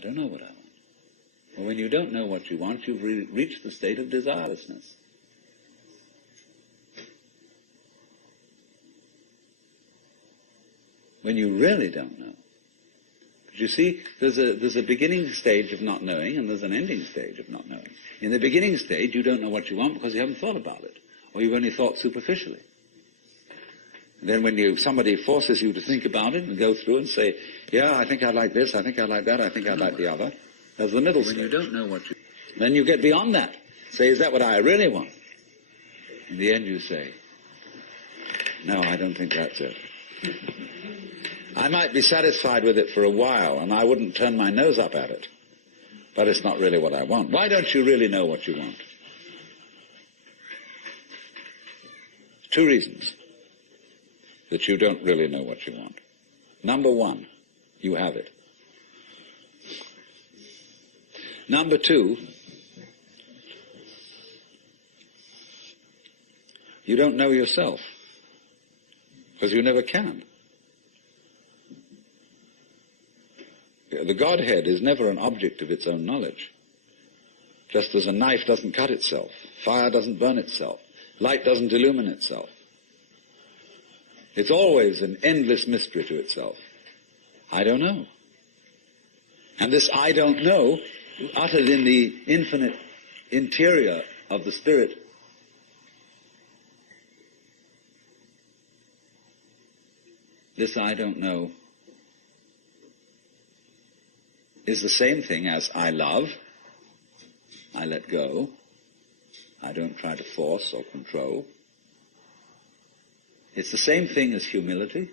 I don't know what I want. Well, when you don't know what you want, you've reached the state of desirelessness. When you really don't know. But you see, there's a beginning stage of not knowing, and there's an ending stage of not knowing. In the beginning stage, you don't know what you want because you haven't thought about it, or you've only thought superficially. And then when somebody forces you to think about it and go through and say, yeah, I think I'd like this, I think I'd like that, I think I'd like the other, there's the middle stage. When you don't know what you... Then you get beyond that. Say, is that what I really want? In the end you say, no, I don't think that's it. I might be satisfied with it for a while, and I wouldn't turn my nose up at it, but it's not really what I want. Why don't you really know what you want? 2 reasons that you don't really know what you want. Number 1, you have it. Number 2, you don't know yourself, because you never can. The Godhead is never an object of its own knowledge. Just as a knife doesn't cut itself, fire doesn't burn itself, light doesn't illumine itself. It's always an endless mystery to itself. I don't know. And this I don't know, uttered in the infinite interior of the Spirit, this I don't know is the same thing as I love, I let go, I don't try to force or control. It's the same thing as humility.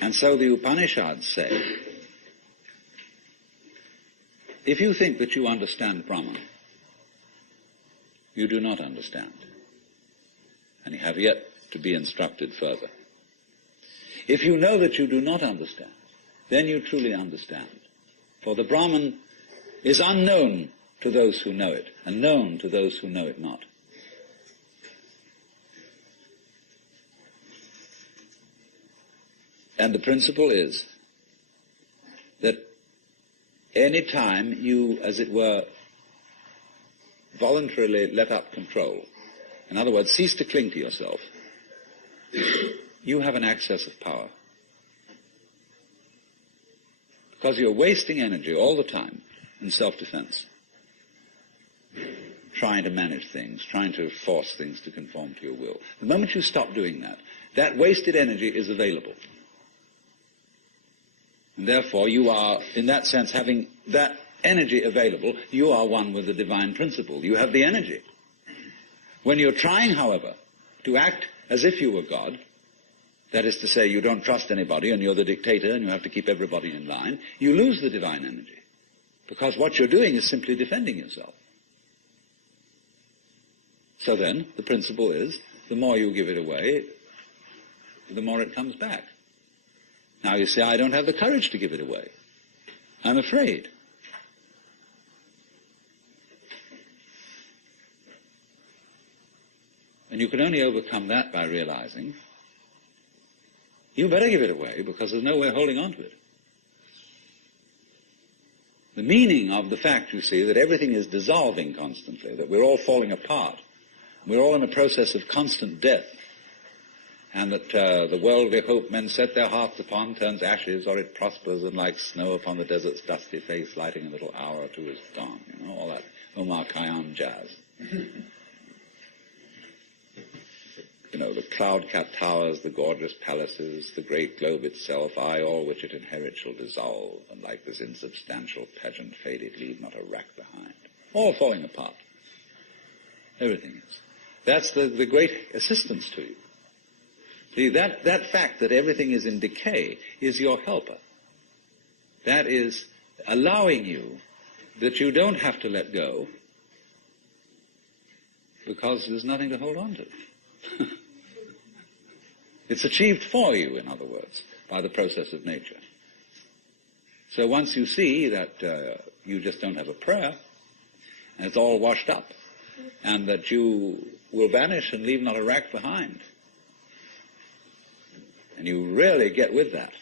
And so the Upanishads say, if you think that you understand Brahman, you do not understand, and you have yet to be instructed further. If you know that you do not understand, then you truly understand. For the Brahman is unknown to those who know it, and known to those who know it not. And the principle is that any time you, as it were, voluntarily let up control, in other words, cease to cling to yourself, you have an access of power. Because you're wasting energy all the time in self-defense, trying to manage things, trying to force things to conform to your will. The moment you stop doing that, that wasted energy is available. And therefore you are, in that sense, having that energy available, you are one with the divine principle. You have the energy. When you're trying, however, to act as if you were God, that is to say, you don't trust anybody and you're the dictator and you have to keep everybody in line, you lose the divine energy. Because what you're doing is simply defending yourself. So then, the principle is, the more you give it away, the more it comes back. Now you say, I don't have the courage to give it away. I'm afraid. And you can only overcome that by realizing you better give it away because there's no way of holding on to it. The meaning of the fact, you see, that everything is dissolving constantly, that we're all falling apart, we're all in a process of constant death, and that the worldly hope men set their hearts upon turns ashes, or it prospers, and like snow upon the desert's dusty face, lighting a little hour or two is gone. You know, all that Omar Khayyam jazz. You know, the cloud-capped towers, the gorgeous palaces, the great globe itself, I, all which it inherit, shall dissolve, and like this insubstantial pageant faded, leave not a rack behind. All falling apart. Everything is. That's the great assistance to you. See, that fact that everything is in decay is your helper. That is allowing you that you don't have to let go because there's nothing to hold on to. It's achieved for you, in other words, by the process of nature. So once you see that you just don't have a prayer, and it's all washed up, and that you will vanish and leave not a rack behind, and you really get with that,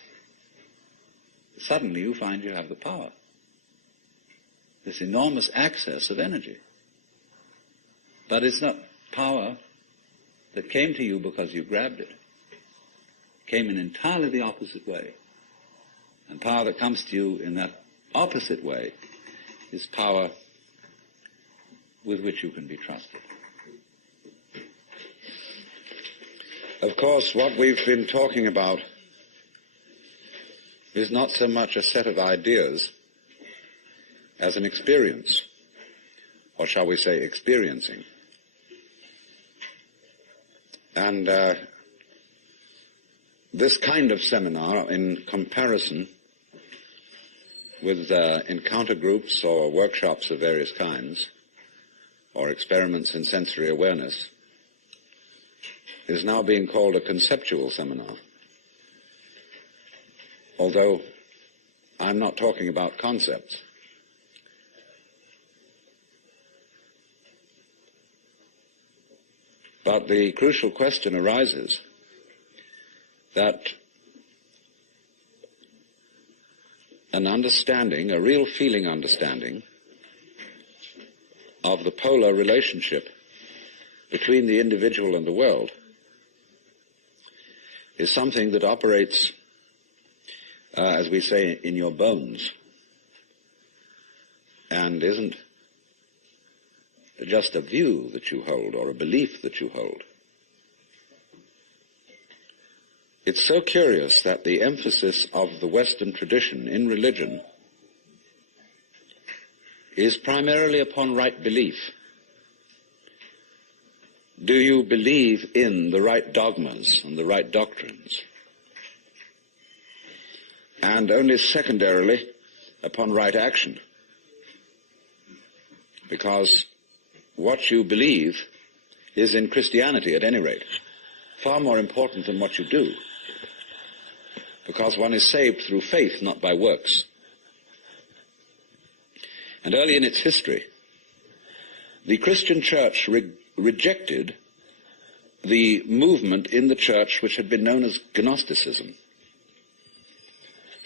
suddenly you find you have the power. This enormous access of energy. But it's not power that came to you because you grabbed it. It came in entirely the opposite way. And power that comes to you in that opposite way is power with which you can be trusted. Of course, what we've been talking about is not so much a set of ideas as an experience, or shall we say experiencing. And this kind of seminar, in comparison with encounter groups or workshops of various kinds, or experiments in sensory awareness, is now being called a conceptual seminar. Although I'm not talking about concepts. But the crucial question arises that an understanding, a real feeling understanding, of the polar relationship between the individual and the world is something that operates, as we say, in your bones, and isn't just a view that you hold or a belief that you hold. It's so curious that the emphasis of the Western tradition in religion is primarily upon right belief. Do you believe in the right dogmas and the right doctrines? And only secondarily upon right action. Because what you believe is, in Christianity at any rate, far more important than what you do. Because one is saved through faith, not by works. And early in its history, the Christian church rejected the movement in the church which had been known as Gnosticism,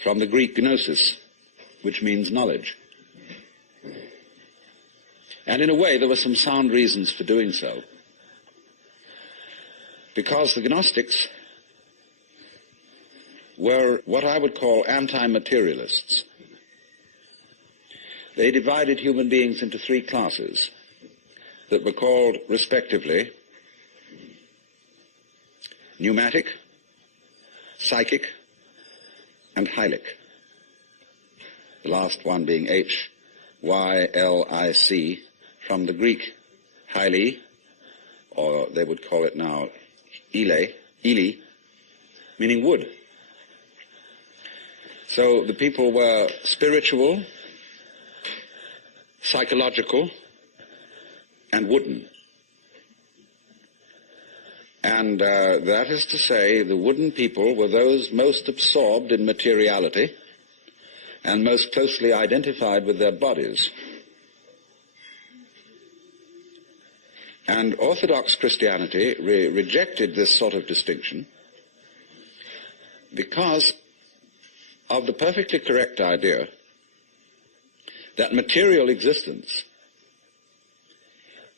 from the Greek gnosis, which means knowledge. And in a way, there were some sound reasons for doing so. Because the Gnostics were what I would call anti-materialists. They divided human beings into three classes that were called, respectively, pneumatic, psychic, and hylic. The last one being Hylic, from the Greek hyli, or they would call it now ile, meaning wood. So the people were spiritual, psychological, and wooden. And that is to say, the wooden people were those most absorbed in materiality and most closely identified with their bodies. And Orthodox Christianity rejected this sort of distinction because of the perfectly correct idea that material existence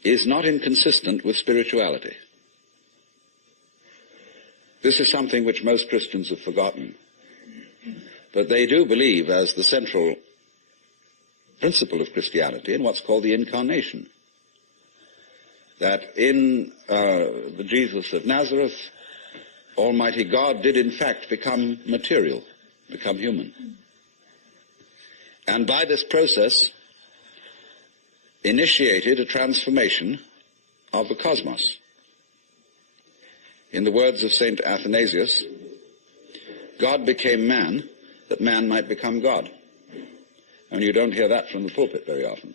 is not inconsistent with spirituality. This is something which most Christians have forgotten. But they do believe as the central principle of Christianity in what's called the incarnation. That in the Jesus of Nazareth, Almighty God did in fact become material, become human. And by this process initiated a transformation of the cosmos. In the words of St. Athanasius, God became man that man might become God. And you don't hear that from the pulpit very often.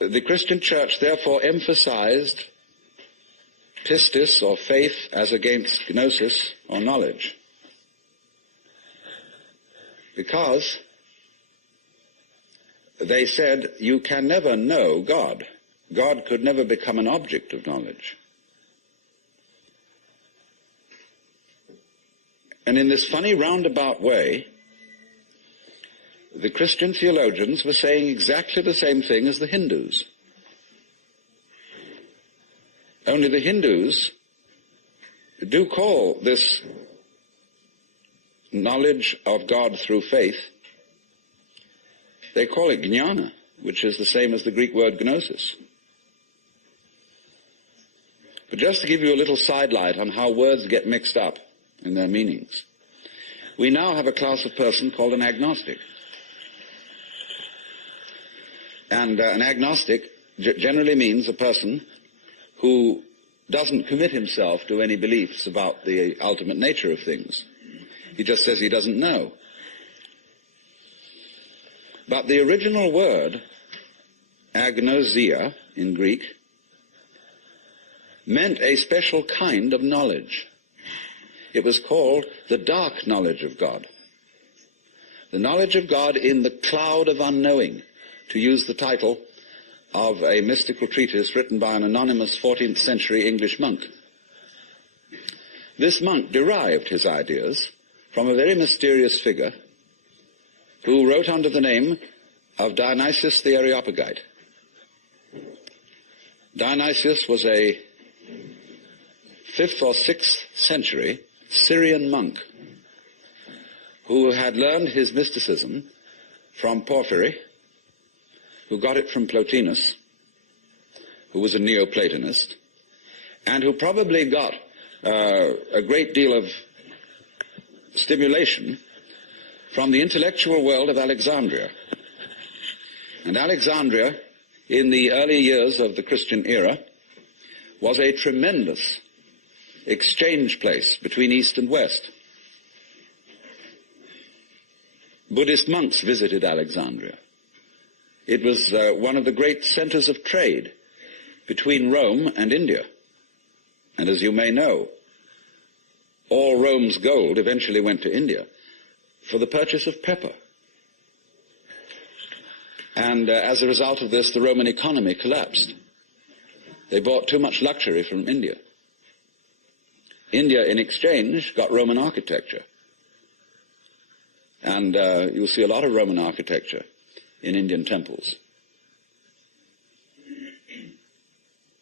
The Christian church therefore emphasized pistis, or faith, as against gnosis, or knowledge. Because they said you can never know God. God could never become an object of knowledge. And in this funny roundabout way, the Christian theologians were saying exactly the same thing as the Hindus. Only the Hindus do call this knowledge of God through faith, they call it jnana, which is the same as the Greek word gnosis. But just to give you a little sidelight on how words get mixed up in their meanings, we now have a class of person called an agnostic. And an agnostic generally means a person who doesn't commit himself to any beliefs about the ultimate nature of things. He just says he doesn't know. But the original word, agnosia in Greek, meant a special kind of knowledge. It was called the dark knowledge of God. The knowledge of God in the cloud of unknowing, to use the title of a mystical treatise written by an anonymous 14th century English monk. This monk derived his ideas from a very mysterious figure who wrote under the name of Dionysius the Areopagite. Dionysius was a 5th or 6th century Syrian monk who had learned his mysticism from Porphyry, who got it from Plotinus, who was a Neoplatonist, and who probably got a great deal of stimulation from the intellectual world of Alexandria. And Alexandria, in the early years of the Christian era, was a tremendous exchange place between East and West. Buddhist monks visited Alexandria. It was one of the great centers of trade between Rome and India. And as you may know, all Rome's gold eventually went to India for the purchase of pepper. And as a result of this, the Roman economy collapsed. They bought too much luxury from India. India, in exchange, got Roman architecture. And you'll see a lot of Roman architecture in Indian temples.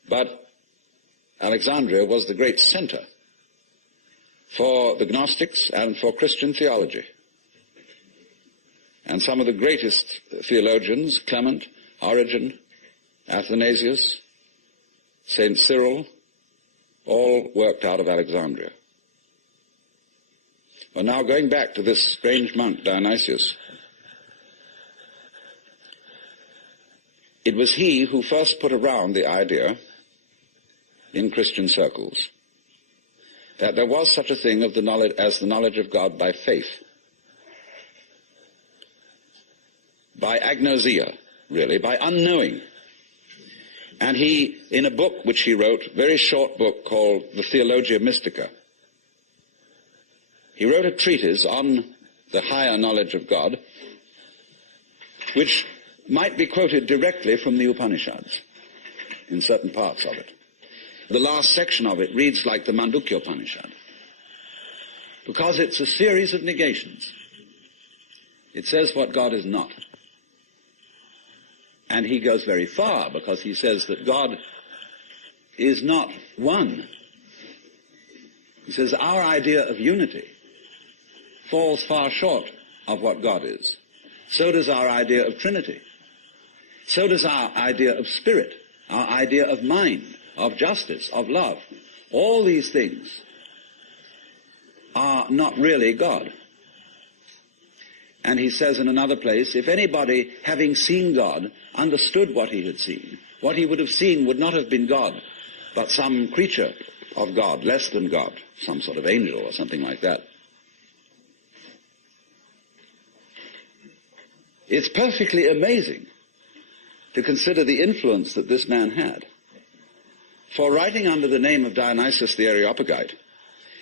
But Alexandria was the great center for the Gnostics and for Christian theology. And some of the greatest theologians, Clement, Origen, Athanasius, St. Cyril, all worked out of Alexandria. Well, now going back to this strange monk, Dionysius, it was he who first put around the idea in Christian circles that there was such a thing of the knowledge as the knowledge of God by faith, by agnosia, really, by unknowing. And he, in a book which he wrote, a very short book called the Theologia Mystica, he wrote a treatise on the higher knowledge of God, which might be quoted directly from the Upanishads in certain parts of it. The last section of it reads like the Mandukya Upanishad, because it's a series of negations. It says what God is not. And he goes very far, because he says that God is not one. He says our idea of unity falls far short of what God is. So does our idea of Trinity. So does our idea of spirit, our idea of mind, of justice, of love. All these things are not really God. And he says in another place, if anybody, having seen God, understood what he had seen, what he would have seen would not have been God, but some creature of God, less than God, some sort of angel or something like that. It's perfectly amazing to consider the influence that this man had. For writing under the name of Dionysius the Areopagite,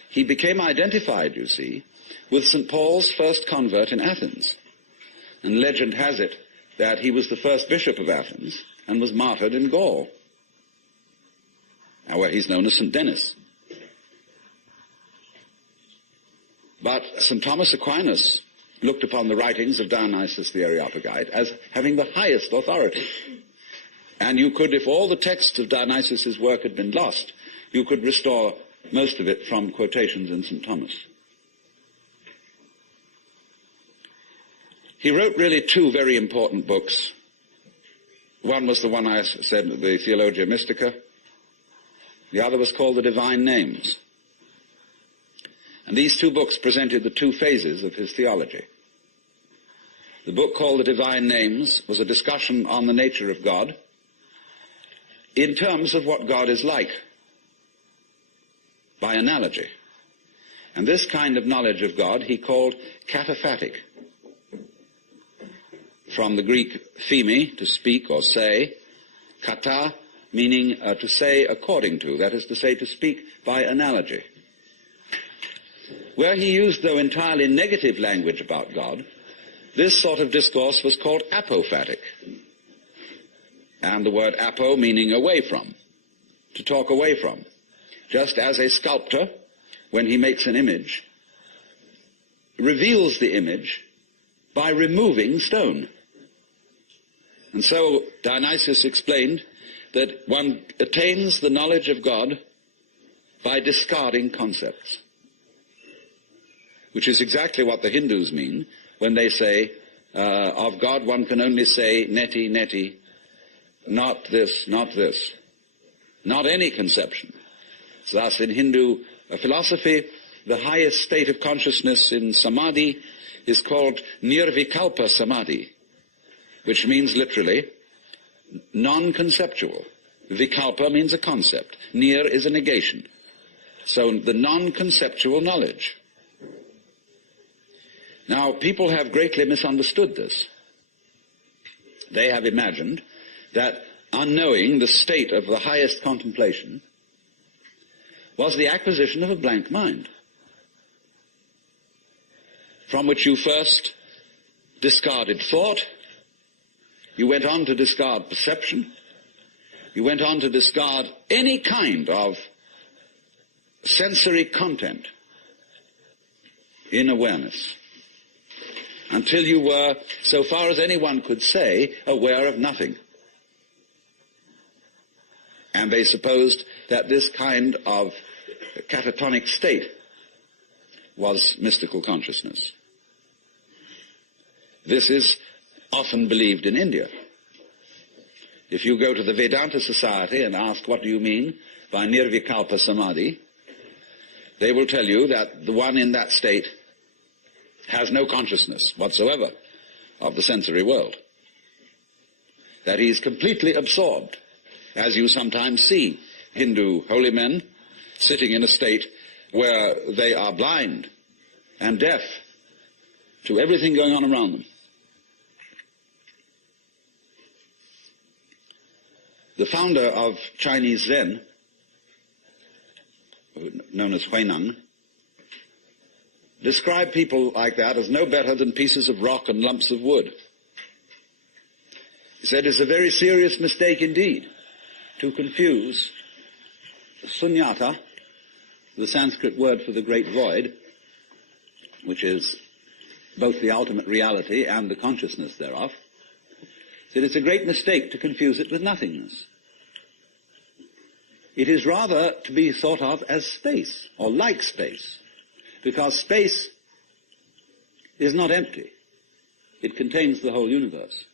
he became identified, you see, with St. Paul's first convert in Athens. And legend has it that he was the first bishop of Athens and was martyred in Gaul, where he's known as St. Denis. But St. Thomas Aquinas looked upon the writings of Dionysius the Areopagite as having the highest authority. And you could, if all the texts of Dionysius' work had been lost, you could restore most of it from quotations in St. Thomas. He wrote really two very important books. One was the one I said, the Theologia Mystica. The other was called The Divine Names. And these two books presented the two phases of his theology. The book called The Divine Names was a discussion on the nature of God in terms of what God is like, by analogy. And this kind of knowledge of God he called kataphatic, from the Greek pheme, to speak or say, kata, meaning to say according to, that is to say, to speak by analogy. Where he used, though, entirely negative language about God, this sort of discourse was called apophatic. And the word apo meaning away from, to talk away from. Just as a sculptor, when he makes an image, reveals the image by removing stone. And so Dionysius explained that one attains the knowledge of God by discarding concepts, which is exactly what the Hindus mean when they say, of God one can only say neti, neti, not this, not this, not any conception. Thus in Hindu philosophy, the highest state of consciousness in samadhi is called nirvikalpa samadhi, which means literally non-conceptual. Vikalpa means a concept. Nir is a negation. So the non-conceptual knowledge. Now, people have greatly misunderstood this. They have imagined that unknowing, the state of the highest contemplation, was the acquisition of a blank mind, from which you first discarded thought, you went on to discard perception, you went on to discard any kind of sensory content in awareness, until you were, so far as anyone could say, aware of nothing. And they supposed that this kind of catatonic state was mystical consciousness. This is often believed in India. If you go to the Vedanta Society and ask, what do you mean by nirvikalpa samadhi, they will tell you that the one in that state has no consciousness whatsoever of the sensory world, that he is completely absorbed, as you sometimes see Hindu holy men sitting in a state where they are blind and deaf to everything going on around them. The founder of Chinese Zen, known as Huineng, described people like that as no better than pieces of rock and lumps of wood. He said it's a very serious mistake indeed to confuse sunyata, the Sanskrit word for the great void, which is both the ultimate reality and the consciousness thereof. He said it's a great mistake to confuse it with nothingness. It is rather to be thought of as space, or like space, because space is not empty. It contains the whole universe.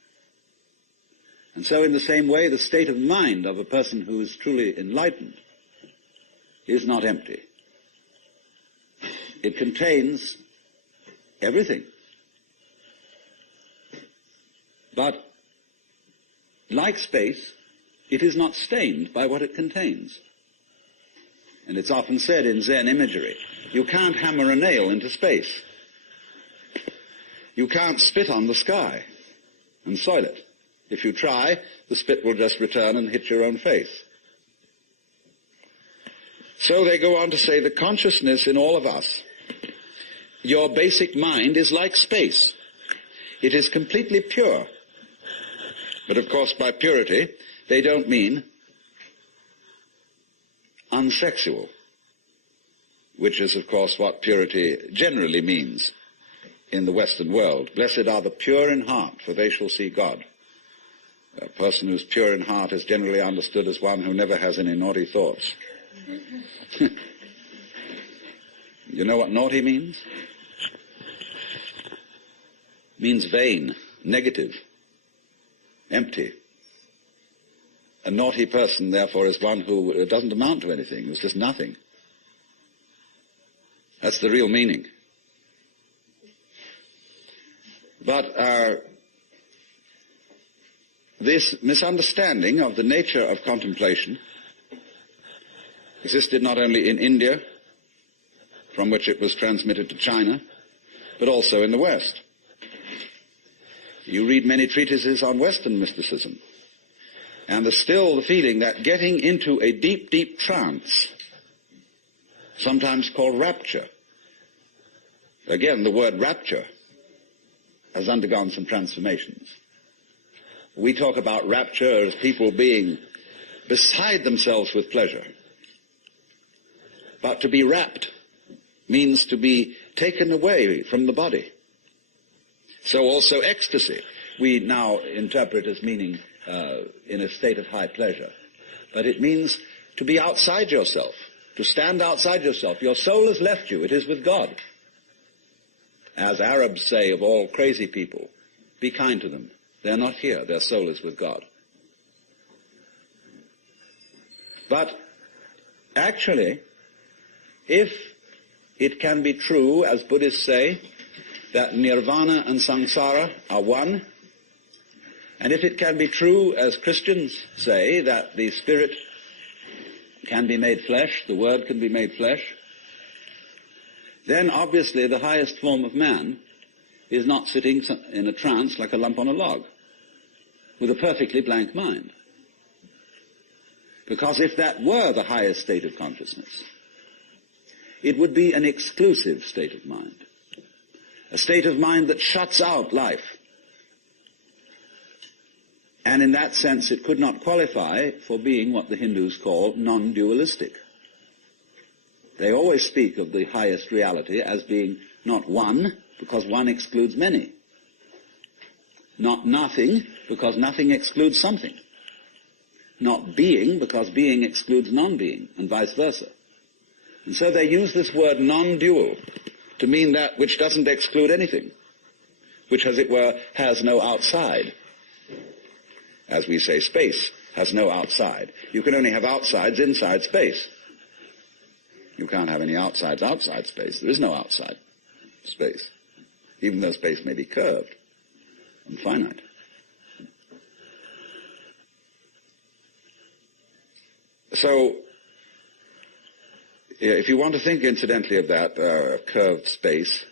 And so in the same way, the state of mind of a person who is truly enlightened is not empty. It contains everything. But like space, it is not stained by what it contains. And it's often said in Zen imagery, you can't hammer a nail into space. You can't spit on the sky and soil it. If you try, the spit will just return and hit your own face. So they go on to say the consciousness in all of us, your basic mind is like space. It is completely pure. But of course by purity, they don't mean unsexual. which is, of course, what purity generally means in the Western world. Blessed are the pure in heart, for they shall see God. A person who's pure in heart is generally understood as one who never has any naughty thoughts. You know what naughty means? It means vain, negative, empty. A naughty person, therefore, is one who doesn't amount to anything, who's just nothing. That's the real meaning. But this misunderstanding of the nature of contemplation existed not only in India, from which it was transmitted to China, but also in the West. You read many treatises on Western mysticism, and there's still the feeling that getting into a deep, deep trance, sometimes called rapture. Again, the word rapture has undergone some transformations. We talk about rapture as people being beside themselves with pleasure. But to be rapt means to be taken away from the body. So also ecstasy, we now interpret as meaning in a state of high pleasure. But it means to be outside yourself, to stand outside yourself. Your soul has left you, it is with God. As Arabs say of all crazy people, be kind to them. They're not here, their soul is with God. But actually, if it can be true, as Buddhists say, that nirvana and samsara are one, and if it can be true, as Christians say, that the spirit can be made flesh, the word can be made flesh, then obviously the highest form of man is not sitting in a trance like a lump on a log, with a perfectly blank mind. Because if that were the highest state of consciousness, it would be an exclusive state of mind, a state of mind that shuts out life. And in that sense, it could not qualify for being what the Hindus call non-dualistic. They always speak of the highest reality as being not one, because one excludes many. Not nothing, because nothing excludes something. Not being, because being excludes non-being, and vice versa. And so they use this word non-dual to mean that which doesn't exclude anything, which, as it were, has no outside. As we say, space has no outside. You can only have outsides inside space. You can't have any outsides outside space. There is no outside space, even though space may be curved and finite. So, if you want to think, incidentally, of that curved space,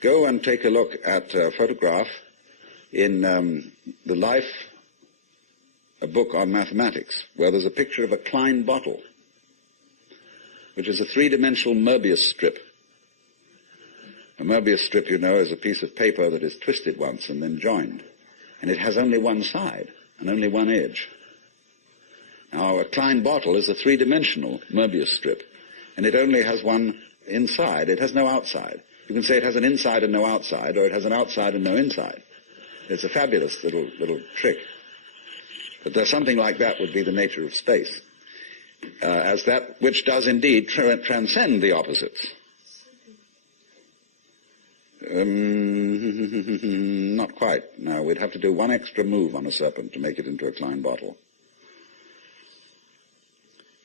go and take a look at a photograph in The Life, a book on mathematics, where there's a picture of a Klein bottle, which is a three-dimensional Möbius strip. A Möbius strip, you know, is a piece of paper that is twisted once and then joined. And it has only one side and only one edge. Now, a Klein bottle is a three-dimensional Möbius strip, and it only has one inside. It has no outside. You can say it has an inside and no outside, or it has an outside and no inside. It's a fabulous little trick. But there's something like that would be the nature of space, as that which does indeed transcend the opposites. Not quite. No, we'd have to do one extra move on a serpent to make it into a Klein bottle.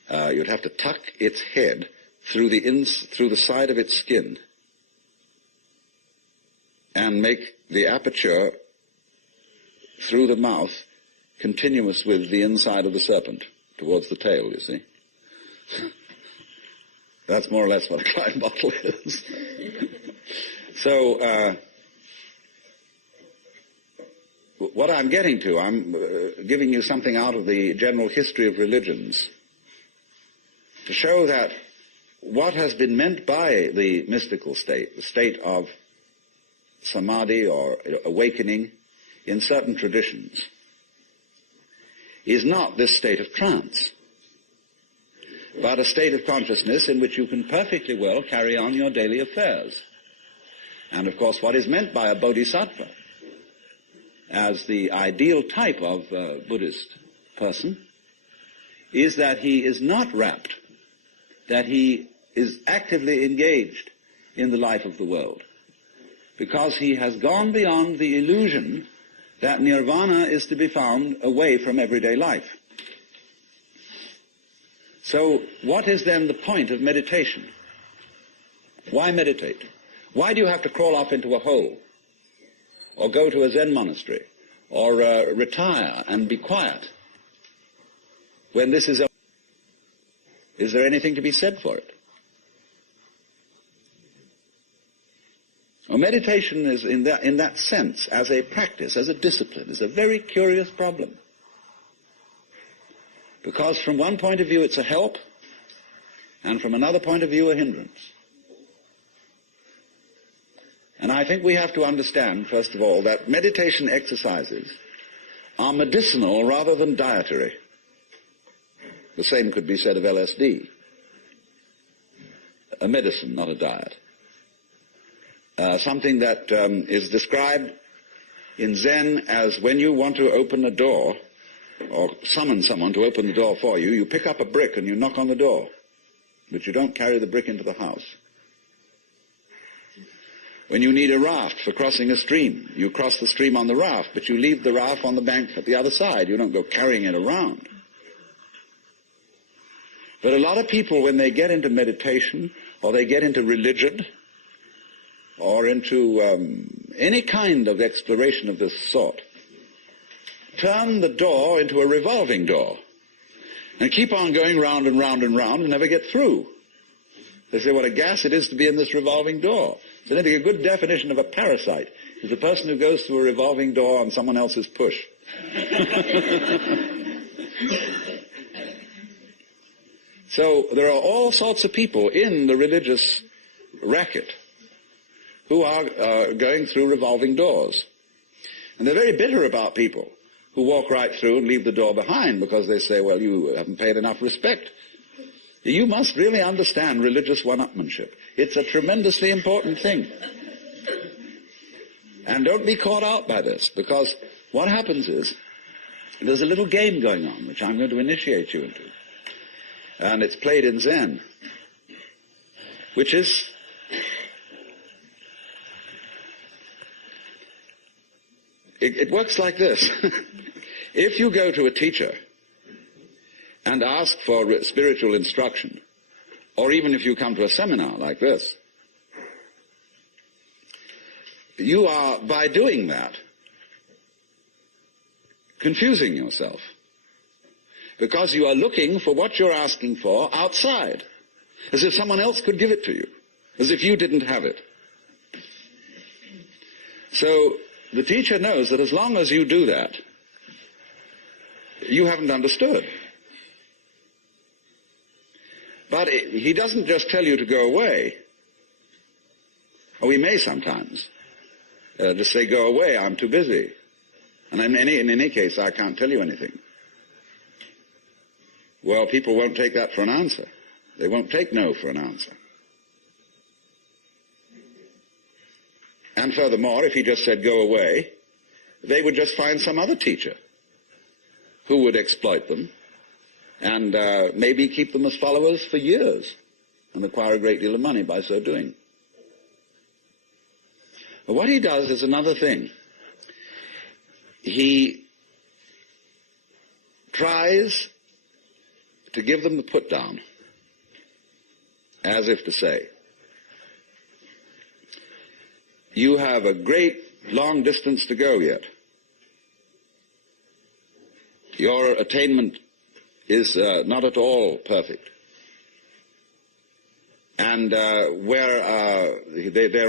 You'd have to tuck its head through the side of its skin and make the aperture through the mouth continuous with the inside of the serpent towards the tail, you see. That's more or less what a Klein bottle is. So, what I'm getting to, I'm giving you something out of the general history of religions to show that what has been meant by the mystical state, the state of samadhi or awakening in certain traditions, is not this state of trance, but a state of consciousness in which you can perfectly well carry on your daily affairs. And of course, what is meant by a bodhisattva as the ideal type of Buddhist person is that he is not rapt, that he is actively engaged in the life of the world, because he has gone beyond the illusion that nirvana is to be found away from everyday life. So what is then the point of meditation? Why meditate? Why do you have to crawl off into a hole, or go to a Zen monastery, or retire and be quiet, when this is there anything to be said for it? Well, meditation is, in that sense, as a practice, as a discipline, is a very curious problem. Because from one point of view it's a help, and from another point of view a hindrance. And I think we have to understand, first of all, that meditation exercises are medicinal rather than dietary. The same could be said of LSD. A medicine, not a diet. Something that is described in Zen as when you want to open a door, or summon someone to open the door for you, you pick up a brick and you knock on the door, but you don't carry the brick into the house. When you need a raft for crossing a stream, you cross the stream on the raft, but you leave the raft on the bank at the other side. You don't go carrying it around. But a lot of people, when they get into meditation, or they get into religion, or into any kind of exploration of this sort, turn the door into a revolving door and keep on going round and round and round and never get through. They say, what a gas it is to be in this revolving door. So I think a good definition of a parasite is a person who goes through a revolving door on someone else's push. So there are all sorts of people in the religious racket who are going through revolving doors. And they're very bitter about people who walk right through and leave the door behind, because they say, well, you haven't paid enough respect. You must really understand religious one-upmanship. It's a tremendously important thing. And don't be caught out by this, because what happens is there's a little game going on, which I'm going to initiate you into. And it's played in Zen, which is it works like this. If you go to a teacher and ask for spiritual instruction, or even if you come to a seminar like this, you are, by doing that, confusing yourself, because you are looking for what you're asking for outside, as if someone else could give it to you, as if you didn't have it. So the teacher knows that as long as you do that, you haven't understood. But he doesn't just tell you to go away. Or he may sometimes just say, go away, I'm too busy. And in any case, I can't tell you anything. Well, people won't take that for an answer. They won't take no for an answer. And furthermore, if he just said, go away, they would just find some other teacher who would exploit them and maybe keep them as followers for years and acquire a great deal of money by so doing. But what he does is another thing. He tries to give them the put down, as if to say, you have a great long distance to go yet. Your attainment is not at all perfect. And they're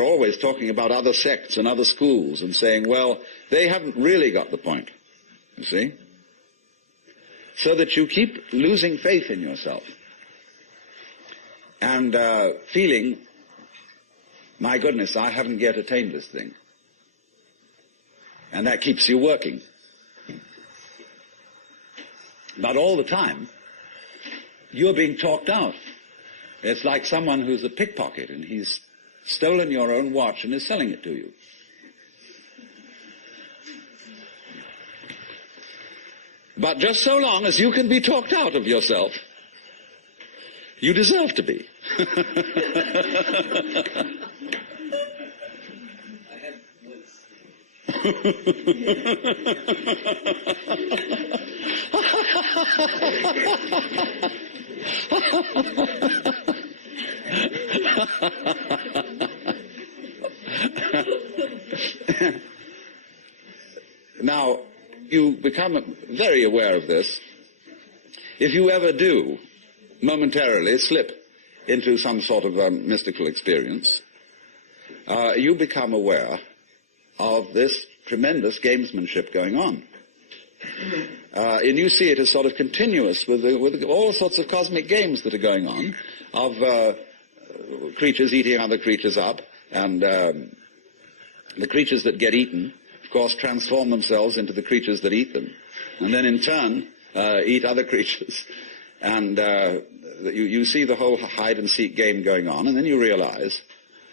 always talking about other sects and other schools and saying, well, they haven't really got the point, you see? So that you keep losing faith in yourself and feeling, my goodness, I haven't yet attained this thing. And that keeps you working. But all the time, You're being talked out. It's like someone who's a pickpocket and he's stolen your own watch and is selling it to you. But just so long as you can be talked out of yourself, you deserve to be. Now, you become very aware of this if you ever do momentarily slip into some sort of mystical experience. You become aware of this tremendous gamesmanship going on. And you see it as sort of continuous with all sorts of cosmic games that are going on, of creatures eating other creatures up, and the creatures that get eaten, of course, transform themselves into the creatures that eat them, and then in turn eat other creatures. And you see the whole hide-and-seek game going on, and then you realize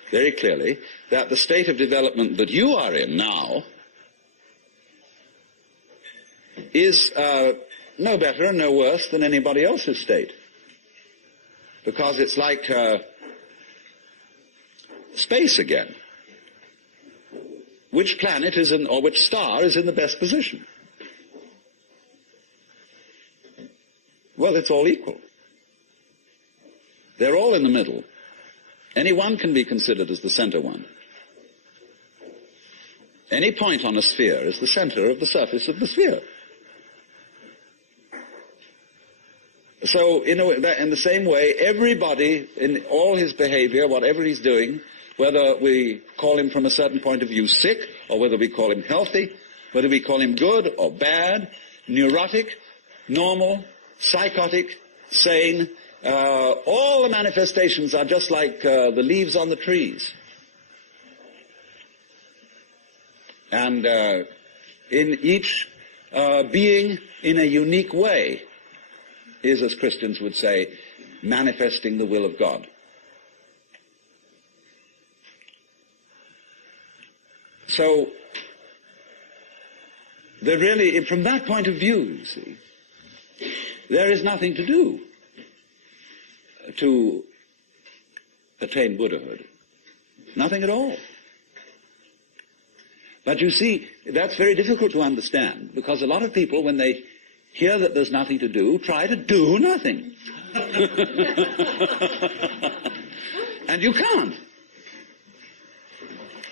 very clearly that the state of development that you are in now is no better and no worse than anybody else's state. Because it's like space again. Which planet is in, or which star is in the best position? Well, it's all equal. They're all in the middle. Any one can be considered as the center one. Any point on a sphere is the center of the surface of the sphere. So, in the same way, everybody, in all his behavior, whatever he's doing, whether we call him from a certain point of view sick, or whether we call him healthy, whether we call him good or bad, neurotic, normal, psychotic, sane, all the manifestations are just like the leaves on the trees. And in each being in a unique way is, as Christians would say, manifesting the will of God. So, there really, from that point of view, you see, there is nothing to do to attain Buddhahood. Nothing at all. But you see, that's very difficult to understand, because a lot of people, when they hear that there's nothing to do, try to do nothing. And you can't.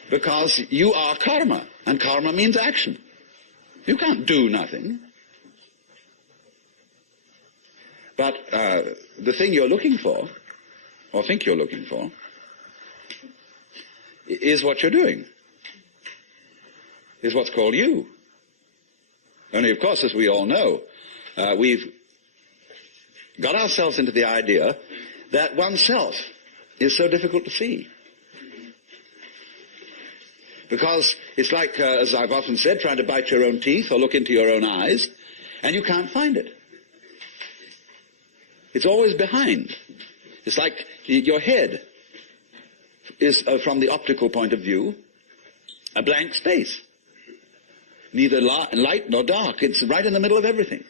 Because you are karma, and karma means action. You can't do nothing. But the thing you're looking for, or think you're looking for, is what you're doing. Is what's called you. Only, of course, as we all know, we've got ourselves into the idea that oneself is so difficult to see. Because it's like, as I've often said, trying to bite your own teeth or look into your own eyes, and you can't find it. It's always behind. It's like your head is, from the optical point of view, a blank space. Neither light nor dark. It's right in the middle of everything.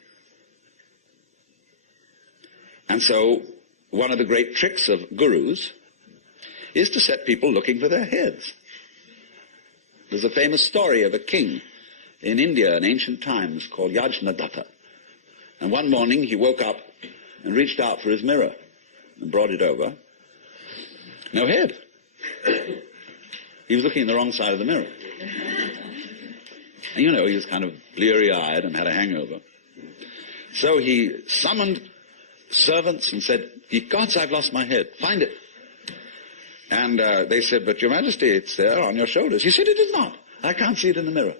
And so, one of the great tricks of gurus is to set people looking for their heads. There's a famous story of a king in India in ancient times called Yajnadatta. And one morning he woke up and reached out for his mirror and brought it over. No head. He was looking in the wrong side of the mirror. And you know, he was kind of bleary-eyed and had a hangover. So he summoned servants and said, "Ye gods, I've lost my head. Find it." And they said, "But Your Majesty, it's there on your shoulders." He said, "It is not. I can't see it in the mirror.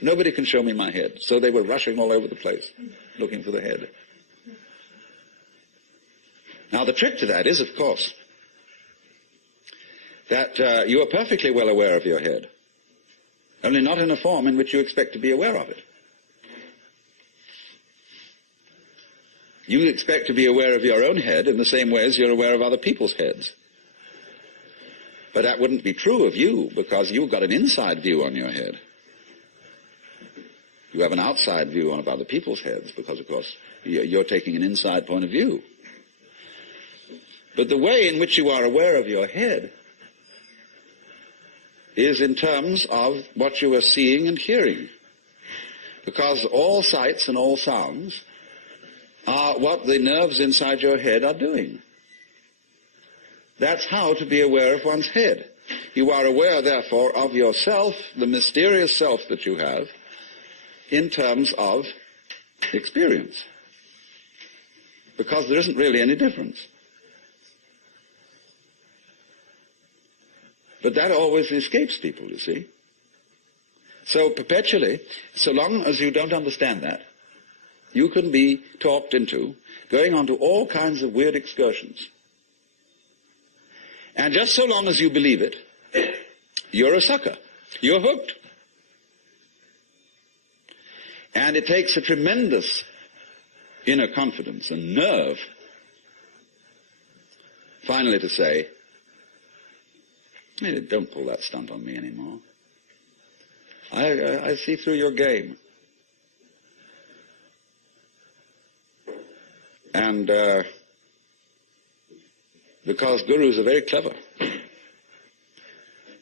Nobody can show me my head." So they were rushing all over the place, looking for the head. Now, the trick to that is, of course, that you are perfectly well aware of your head, only not in a form in which you expect to be aware of it. You expect to be aware of your own head in the same way as you're aware of other people's heads. But that wouldn't be true of you, because you've got an inside view on your head. You have an outside view on other people's heads, because, of course, you're taking an inside point of view. But the way in which you are aware of your head is in terms of what you are seeing and hearing. Because all sights and all sounds are what the nerves inside your head are doing. That's how to be aware of one's head. You are aware, therefore, of yourself, the mysterious self that you have, in terms of experience. Because there isn't really any difference. But that always escapes people, you see. So perpetually, so long as you don't understand that, you can be talked into going on to all kinds of weird excursions. And just so long as you believe it, you're a sucker. You're hooked. And it takes a tremendous inner confidence and nerve finally to say, hey, don't pull that stunt on me anymore. I see through your game. And because gurus are very clever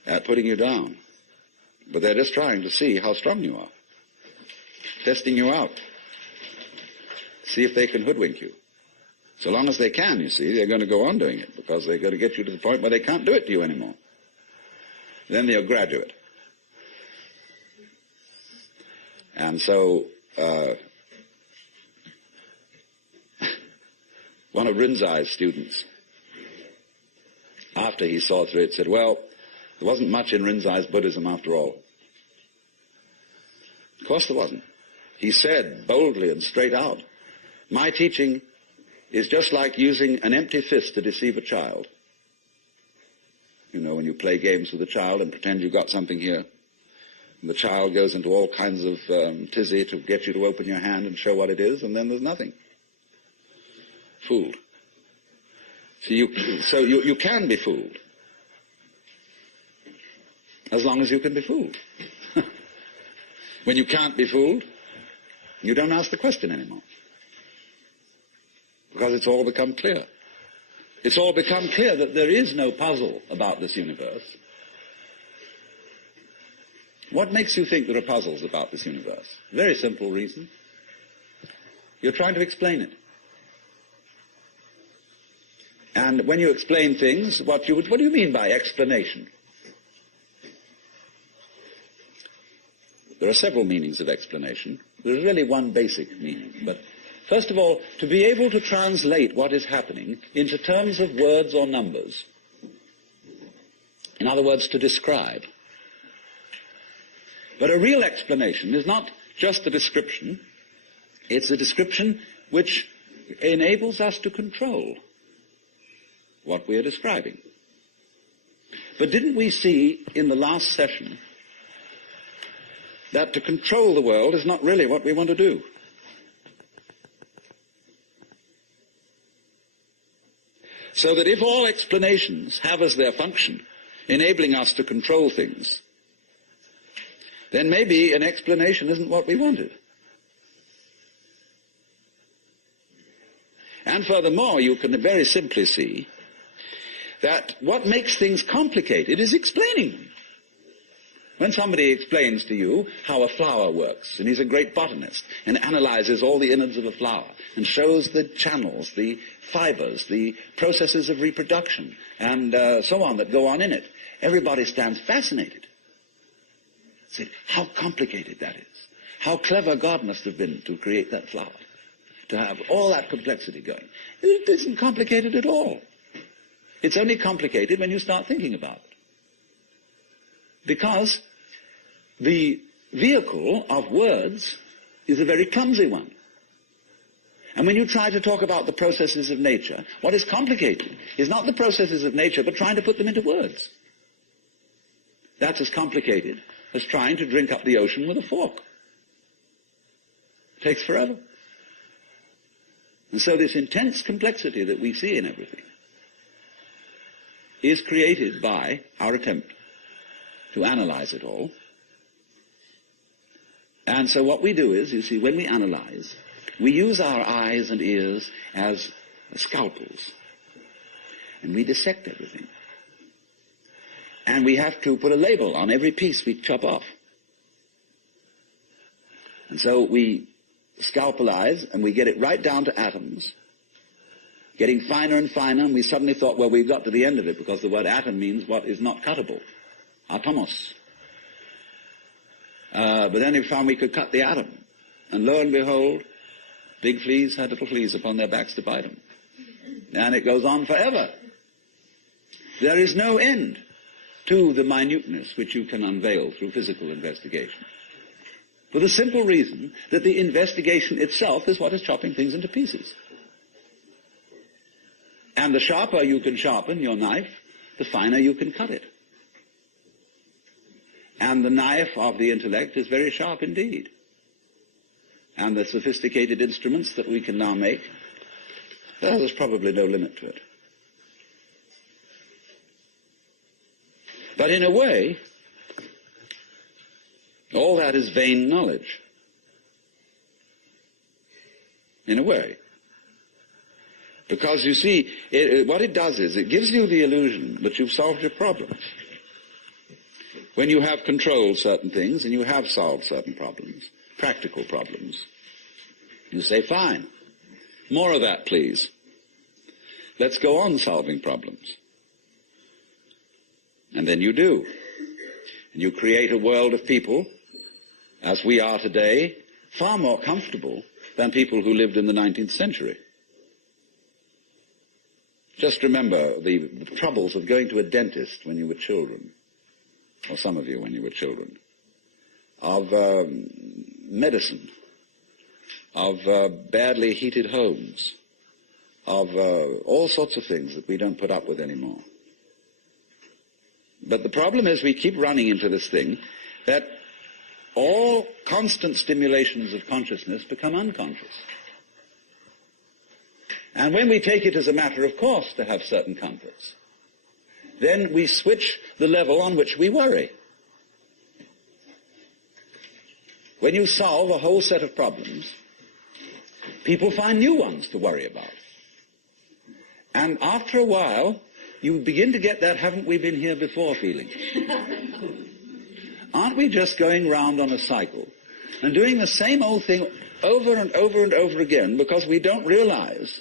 at putting you down, but they're just trying to see how strong you are, testing you out, see if they can hoodwink you. So long as they can, you see, they're going to go on doing it, because they're going to get you to the point where they can't do it to you anymore. Then they're a graduate. And so one of Rinzai's students, after he saw through it, said, well, there wasn't much in Rinzai's Buddhism after all. Of course there wasn't. He said boldly and straight out, my teaching is just like using an empty fist to deceive a child. You know, when you play games with a child and pretend you've got something here, and the child goes into all kinds of tizzy to get you to open your hand and show what it is, and then there's nothing. Fooled. So you can be fooled, as long as you can be fooled. When you can't be fooled, you don't ask the question anymore, because it's all become clear. It's all become clear that there is no puzzle about this universe. What makes you think there are puzzles about this universe? Very simple reason. You're trying to explain it. And when you explain things, what do you mean by explanation? There are several meanings of explanation. There's really one basic meaning. But first of all, to be able to translate what is happening into terms of words or numbers. In other words, to describe. But a real explanation is not just a description. It's a description which enables us to control what we are describing. But didn't we see in the last session that to control the world is not really what we want to do? So that if all explanations have as their function enabling us to control things, then maybe an explanation isn't what we wanted. And furthermore, you can very simply see that what makes things complicated is explaining them. When somebody explains to you how a flower works, and he's a great botanist, and analyzes all the innards of a flower, and shows the channels, the fibers, the processes of reproduction, and so on that go on in it, everybody stands fascinated. Say, how complicated that is. How clever God must have been to create that flower, to have all that complexity going. It isn't complicated at all. It's only complicated when you start thinking about it. Because the vehicle of words is a very clumsy one. And when you try to talk about the processes of nature, what is complicated is not the processes of nature, but trying to put them into words. That's as complicated as trying to drink up the ocean with a fork. It takes forever. And so this intense complexity that we see in everything is created by our attempt to analyze it all. And so what we do is, you see, when we analyze, we use our eyes and ears as scalpels. And we dissect everything. And we have to put a label on every piece we chop off. And so we scalpelize, and we get it right down to atoms, getting finer and finer, and we suddenly thought, well, we've got to the end of it, because the word atom means what is not cuttable, atomos. But then we found we could cut the atom, and lo and behold, big fleas had little fleas upon their backs to bite them. And it goes on forever. There is no end to the minuteness which you can unveil through physical investigation. For the simple reason that the investigation itself is what is chopping things into pieces. And the sharper you can sharpen your knife, the finer you can cut it. And the knife of the intellect is very sharp indeed. And the sophisticated instruments that we can now make, well, there's probably no limit to it. But in a way, all that is vain knowledge. In a way. Because you see, what it does is it gives you the illusion that you've solved your problems. When you have controlled certain things and you have solved certain problems, practical problems, you say, fine, more of that, please. Let's go on solving problems. And then you do. And you create a world of people, as we are today, far more comfortable than people who lived in the 19th century. Just remember the troubles of going to a dentist when you were children, or some of you when you were children, of medicine, of badly heated homes, of all sorts of things that we don't put up with anymore. But the problem is we keep running into this thing that all constant stimulations of consciousness become unconscious. And when we take it as a matter of course to have certain comforts, then we switch the level on which we worry. When you solve a whole set of problems, people find new ones to worry about. And after a while, you begin to get that haven't we been here before feeling. Aren't we just going round on a cycle and doing the same old thing over and over and over again because we don't realize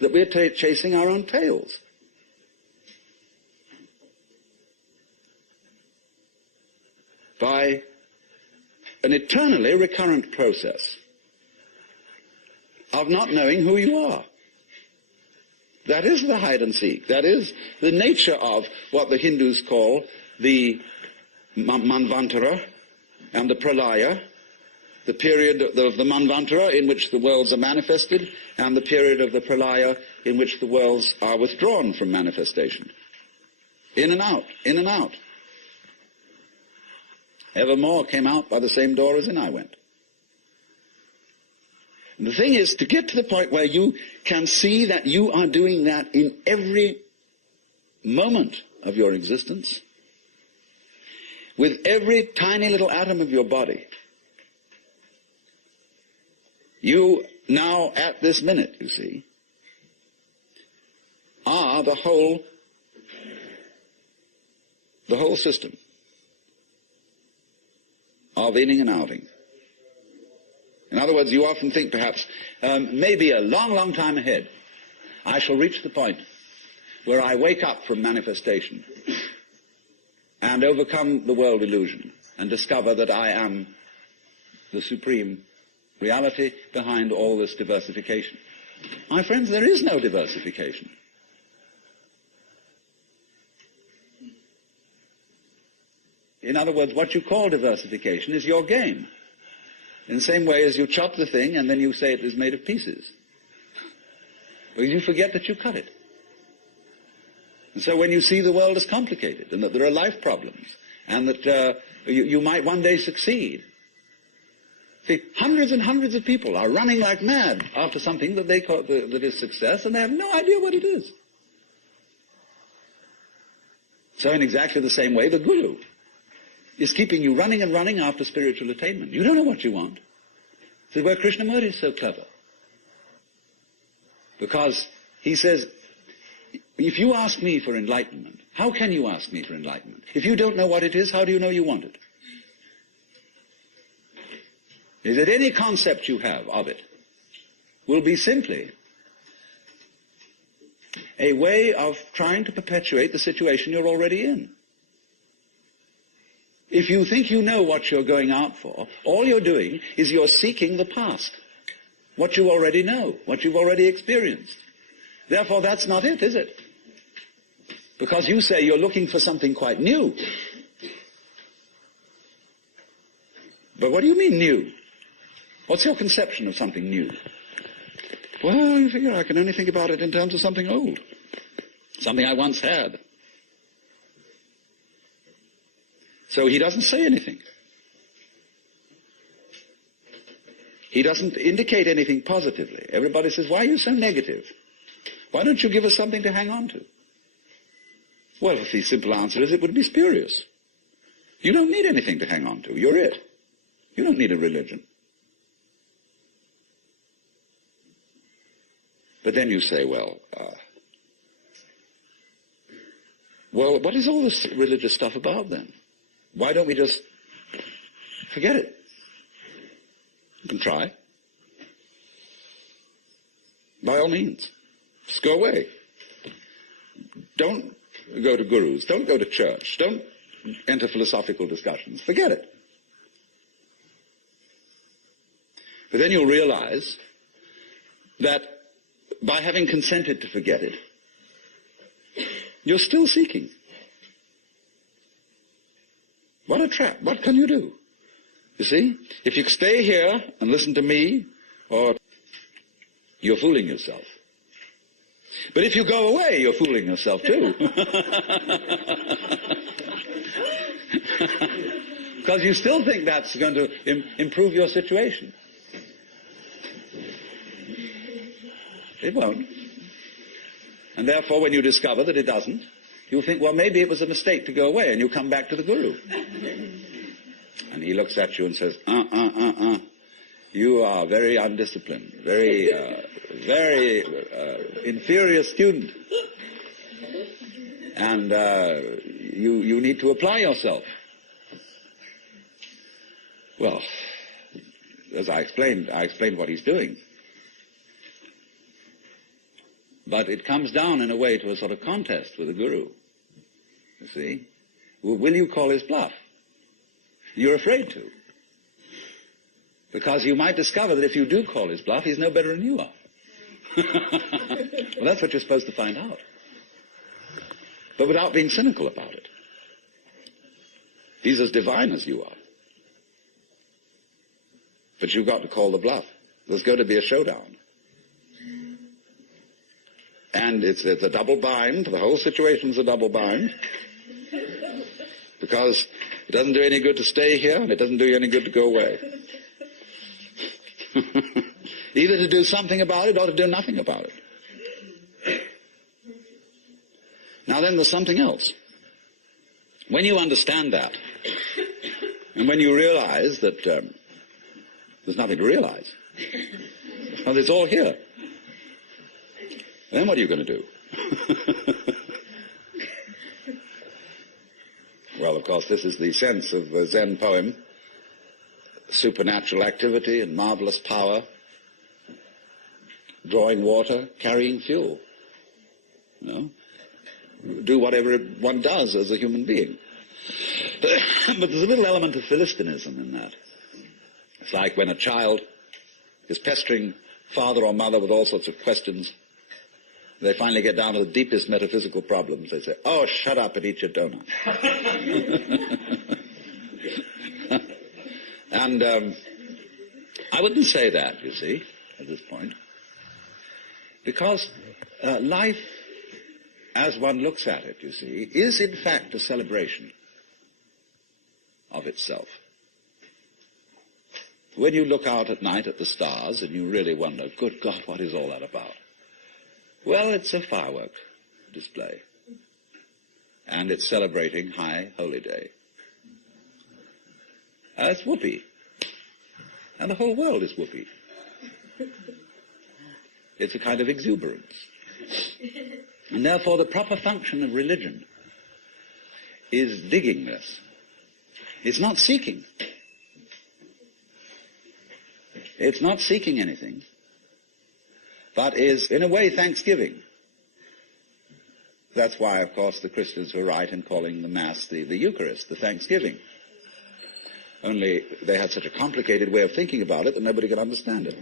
that we're chasing our own tails? By an eternally recurrent process of not knowing who you are. That is the hide and seek. That is the nature of what the Hindus call the Manvantara and the Pralaya, the period of the Manvantara in which the worlds are manifested, and the period of the Pralaya in which the worlds are withdrawn from manifestation. In and out, in and out. Evermore came out by the same door as in I went. And the thing is to get to the point where you can see that you are doing that in every moment of your existence, with every tiny little atom of your body. You now, at this minute, you see, are the whole system of inning and outing. In other words, you often think perhaps, maybe a long, long time ahead, I shall reach the point where I wake up from manifestation and overcome the world illusion and discover that I am the supreme reality behind all this diversification. My friends, there is no diversification. In other words, what you call diversification is your game. In the same way as you chop the thing and then you say it is made of pieces. Because you forget that you cut it. And so when you see the world as complicated and that there are life problems and that you might one day succeed, See, hundreds and hundreds of people are running like mad after something that they call that is success, and they have no idea what it is. So in exactly the same way, the Guru is keeping you running and running after spiritual attainment. You don't know what you want. This is where Krishnamurti is so clever. Because he says, if you ask me for enlightenment, how can you ask me for enlightenment? If you don't know what it is, how do you know you want it? Is that any concept you have of it will be simply a way of trying to perpetuate the situation you're already in. If you think you know what you're going out for, all you're doing is you're seeking the past, what you already know, what you've already experienced. Therefore, that's not it, is it? Because you say you're looking for something quite new. But what do you mean new? What's your conception of something new? Well, you figure I can only think about it in terms of something old, something I once had. So he doesn't say anything. He doesn't indicate anything positively. Everybody says, why are you so negative? Why don't you give us something to hang on to? Well, the simple answer is it would be spurious. You don't need anything to hang on to. You're it. You don't need a religion. But then you say, well, what is all this religious stuff about then? Why don't we just forget it? You can try. By all means. Just go away. Don't go to gurus. Don't go to church. Don't enter philosophical discussions. Forget it. But then you'll realize that by having consented to forget it, you're still seeking. What a trap. What can you do? You see, if you stay here and listen to me, or you're fooling yourself. But if you go away, you're fooling yourself too. Because you still think that's going to improve your situation. It won't. And therefore, when you discover that it doesn't, you'll think, well, maybe it was a mistake to go away, and you come back to the Guru. And he looks at you and says, you are very undisciplined, very inferior student. And you need to apply yourself. Well, as I explained what he's doing. But it comes down in a way to a sort of contest with the Guru. You see? Will you call his bluff? You're afraid to. Because you might discover that if you do call his bluff, he's no better than you are. Well, that's what you're supposed to find out. But without being cynical about it. He's as divine as you are. But you've got to call the bluff. There's going to be a showdown. And it's a double bind. The whole situation's a double bind. Because it doesn't do any good to stay here, and it doesn't do you any good to go away. Either to do something about it or to do nothing about it. Now then, there's something else. When you understand that, and when you realize that there's nothing to realize, well, it's all here, then what are you going to do? Well, of course, this is the sense of the Zen poem, supernatural activity and marvelous power, drawing water, carrying fuel. You know? Do whatever one does as a human being. But there's a little element of Philistinism in that. It's like when a child is pestering father or mother with all sorts of questions. They finally get down to the deepest metaphysical problems. They say, oh, shut up and eat your donut. And I wouldn't say that, you see, at this point. Because life, as one looks at it, you see, is in fact a celebration of itself. when you look out at night at the stars and you really wonder, good God, what is all that about? Well, it's a firework display. And it's celebrating High Holy Day. It's whoopee. And the whole world is whoopee. It's a kind of exuberance. And therefore the proper function of religion is digging this. It's not seeking. It's not seeking anything, but is, in a way, thanksgiving. That's why, of course, the Christians were right in calling the Mass the Eucharist, the thanksgiving. Only they had such a complicated way of thinking about it that nobody could understand it.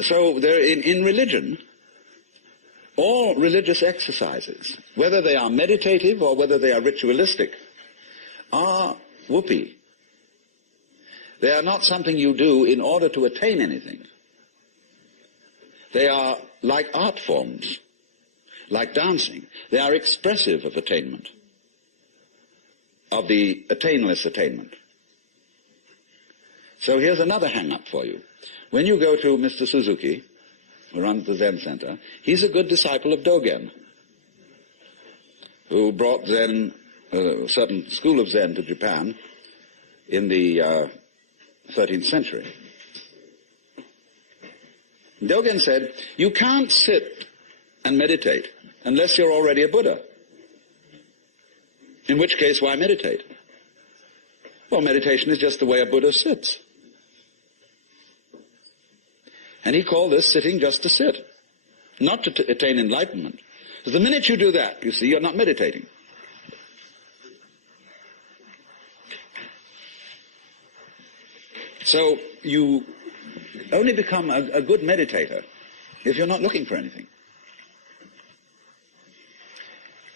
So there, in religion, all religious exercises, whether they are meditative or whether they are ritualistic, are whoopee. They are not something you do in order to attain anything. They are like art forms, like dancing. They are expressive of attainment, of the attainless attainment. So here's another hang-up for you. When you go to Mr. Suzuki, who runs the Zen Center, he's a good disciple of Dogen, who brought Zen, a certain school of Zen to Japan in the 13th century. Dogen said, you can't sit and meditate unless you're already a Buddha. In which case, why meditate? Well, meditation is just the way a Buddha sits. And he called this sitting just to sit, not to attain enlightenment. So the minute you do that, you see, you're not meditating. So you only become a good meditator if you're not looking for anything.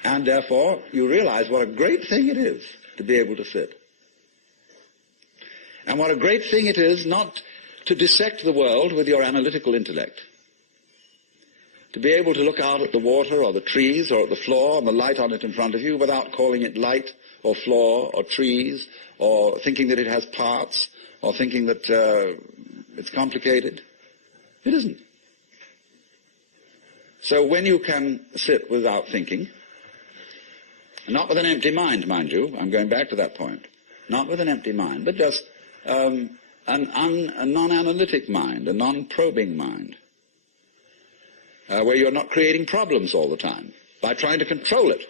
And therefore, you realize what a great thing it is to be able to sit. And what a great thing it is not to dissect the world with your analytical intellect. To be able to look out at the water or the trees or at the floor and the light on it in front of you without calling it light or floor or trees or thinking that it has parts or thinking that it's complicated. It isn't. So when you can sit without thinking, not with an empty mind, mind you, I'm going back to that point, not with an empty mind, but just a non-analytic mind, a non-probing mind, where you're not creating problems all the time by trying to control it,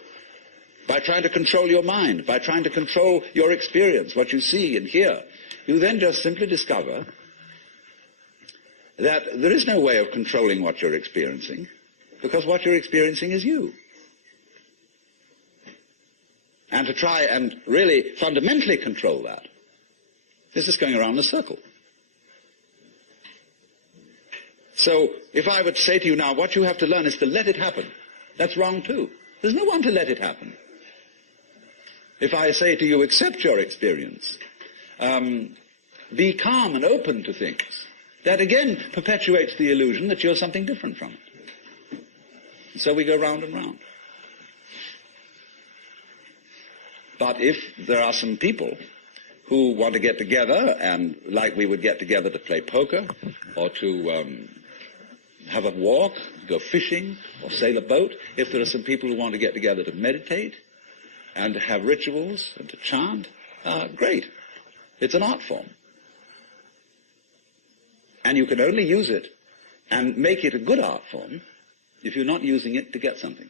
by trying to control your mind, by trying to control your experience, what you see and hear. You then just simply discover that there is no way of controlling what you're experiencing, because what you're experiencing is you. And to try and really fundamentally control that is just going around in a circle. So if I were to say to you now, what you have to learn is to let it happen, that's wrong too. There's no one to let it happen. If I say to you, accept your experience, be calm and open to things, that again perpetuates the illusion that you're something different from it. And so we go round and round. But if there are some people who want to get together, and like we would get together to play poker, or to have a walk, go fishing, or sail a boat, if there are some people who want to get together to meditate, and to have rituals, and to chant, great. It's an art form. And you can only use it and make it a good art form if you're not using it to get something.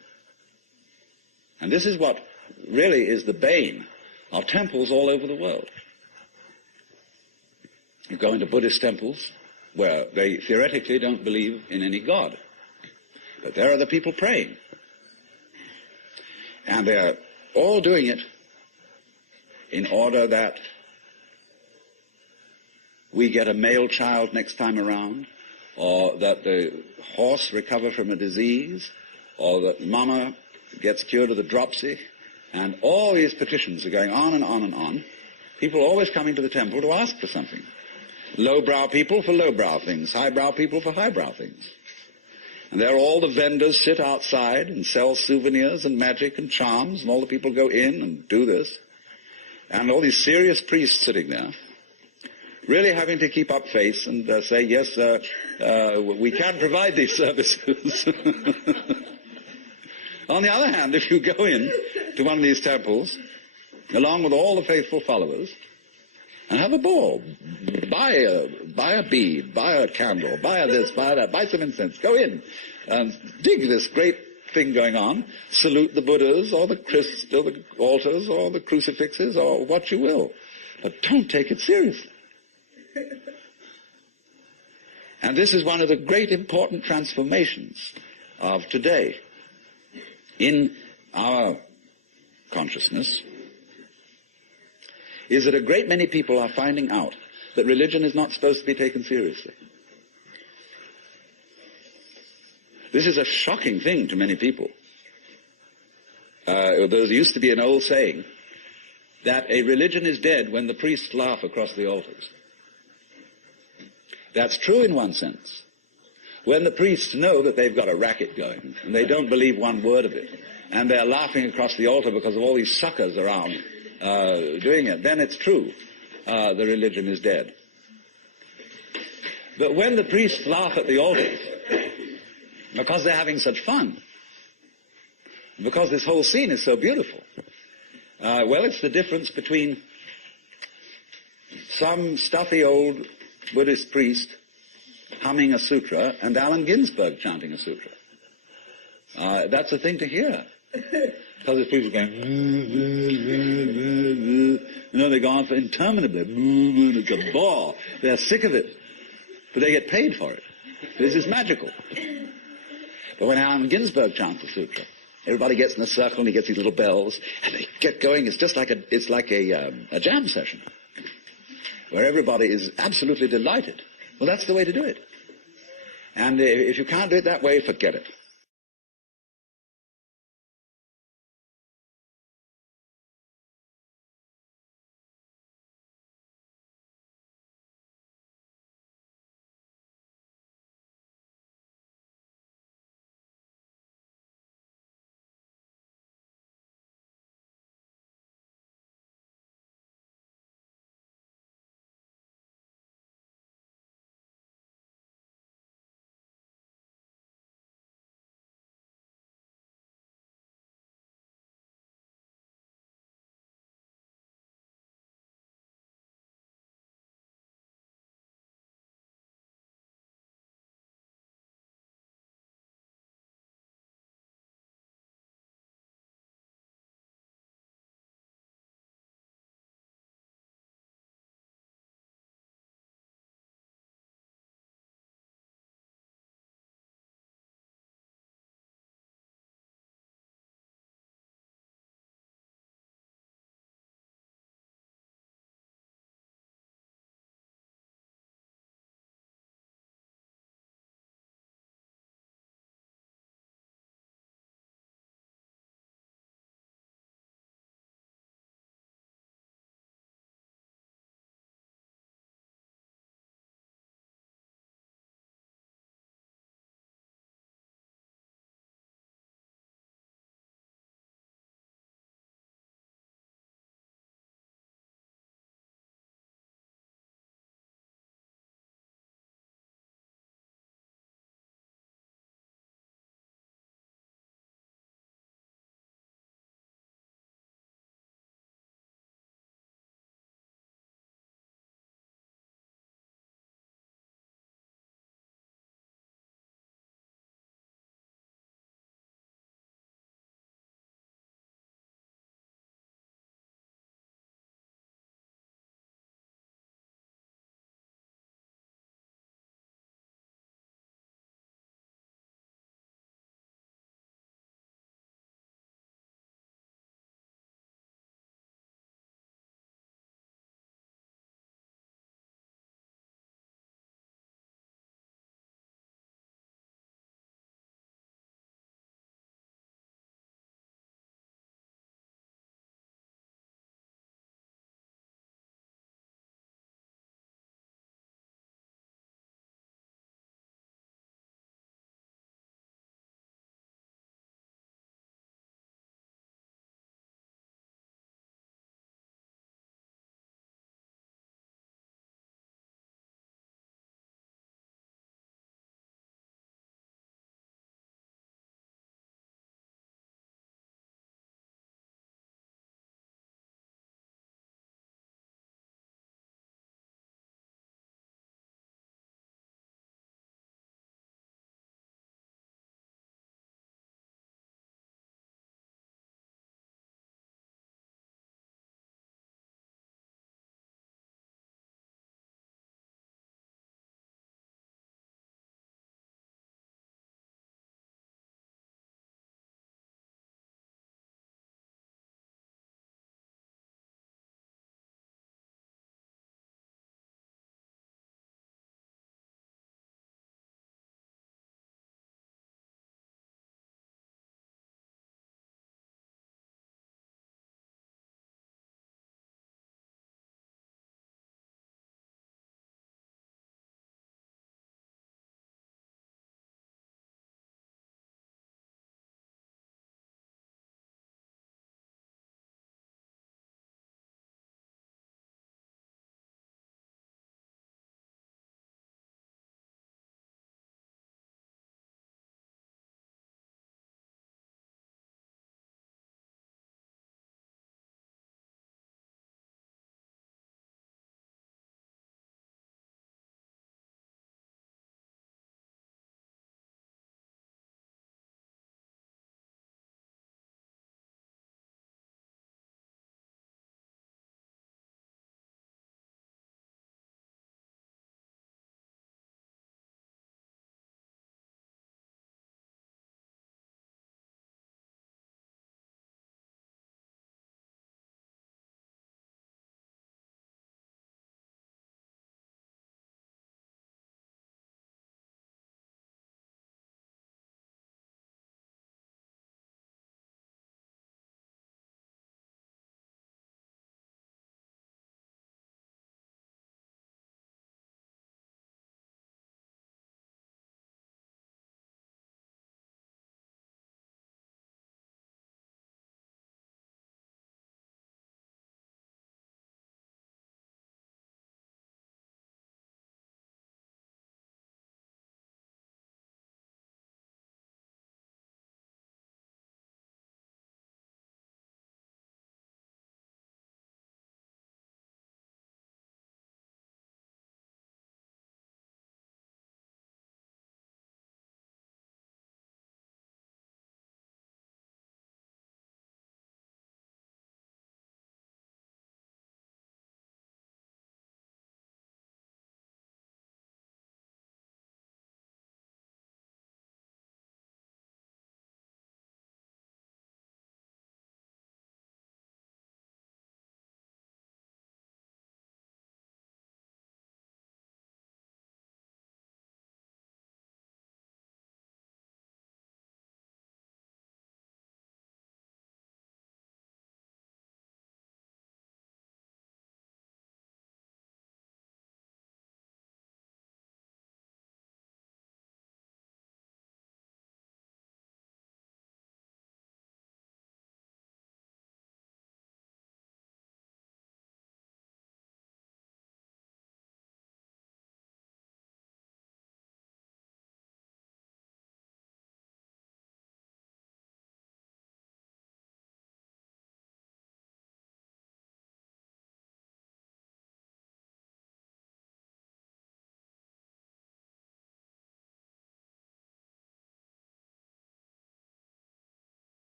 And this is what really is the bane of temples all over the world. You go into Buddhist temples where they theoretically don't believe in any God. But there are the people praying. And they're all doing it in order that we get a male child next time around, or that the horse recover from a disease, or that mama gets cured of the dropsy. And all these petitions are going on and on and on. People always coming to the temple to ask for something. Lowbrow people for lowbrow things, highbrow people for highbrow things. And there all the vendors sit outside and sell souvenirs and magic and charms, and all the people go in and do this. And all these serious priests sitting there, really having to keep up face and say, yes, we can provide these services. On the other hand, if you go in to one of these temples, along with all the faithful followers, and have a ball, buy a bead, buy a candle, buy this, buy that, buy some incense, go in, and dig this great thing going on, salute the Buddhas, or the altars, or the crucifixes, or what you will. But don't take it seriously. And this is one of the great important transformations of today in our consciousness, is that a great many people are finding out that religion is not supposed to be taken seriously. This is a shocking thing to many people. There used to be an old saying that a religion is dead when the priests laugh across the altars. That's true in one sense. When the priests know that they've got a racket going, and they don't believe one word of it, and they're laughing across the altar because of all these suckers around doing it, then it's true. The religion is dead. But when the priests laugh at the altars, because they're having such fun, because this whole scene is so beautiful, well, it's the difference between some stuffy old Buddhist priest humming a sutra and Allen Ginsberg chanting a sutra. That's a thing to hear. Because there's people going, they go on for interminably. It's a bore. They're sick of it. But they get paid for it. This is magical. But when Allen Ginsberg chants a sutra, everybody gets in a circle and he gets these little bells, and they get going. It's just like a jam session, where everybody is absolutely delighted. Well, that's the way to do it. And if you can't do it that way, forget it.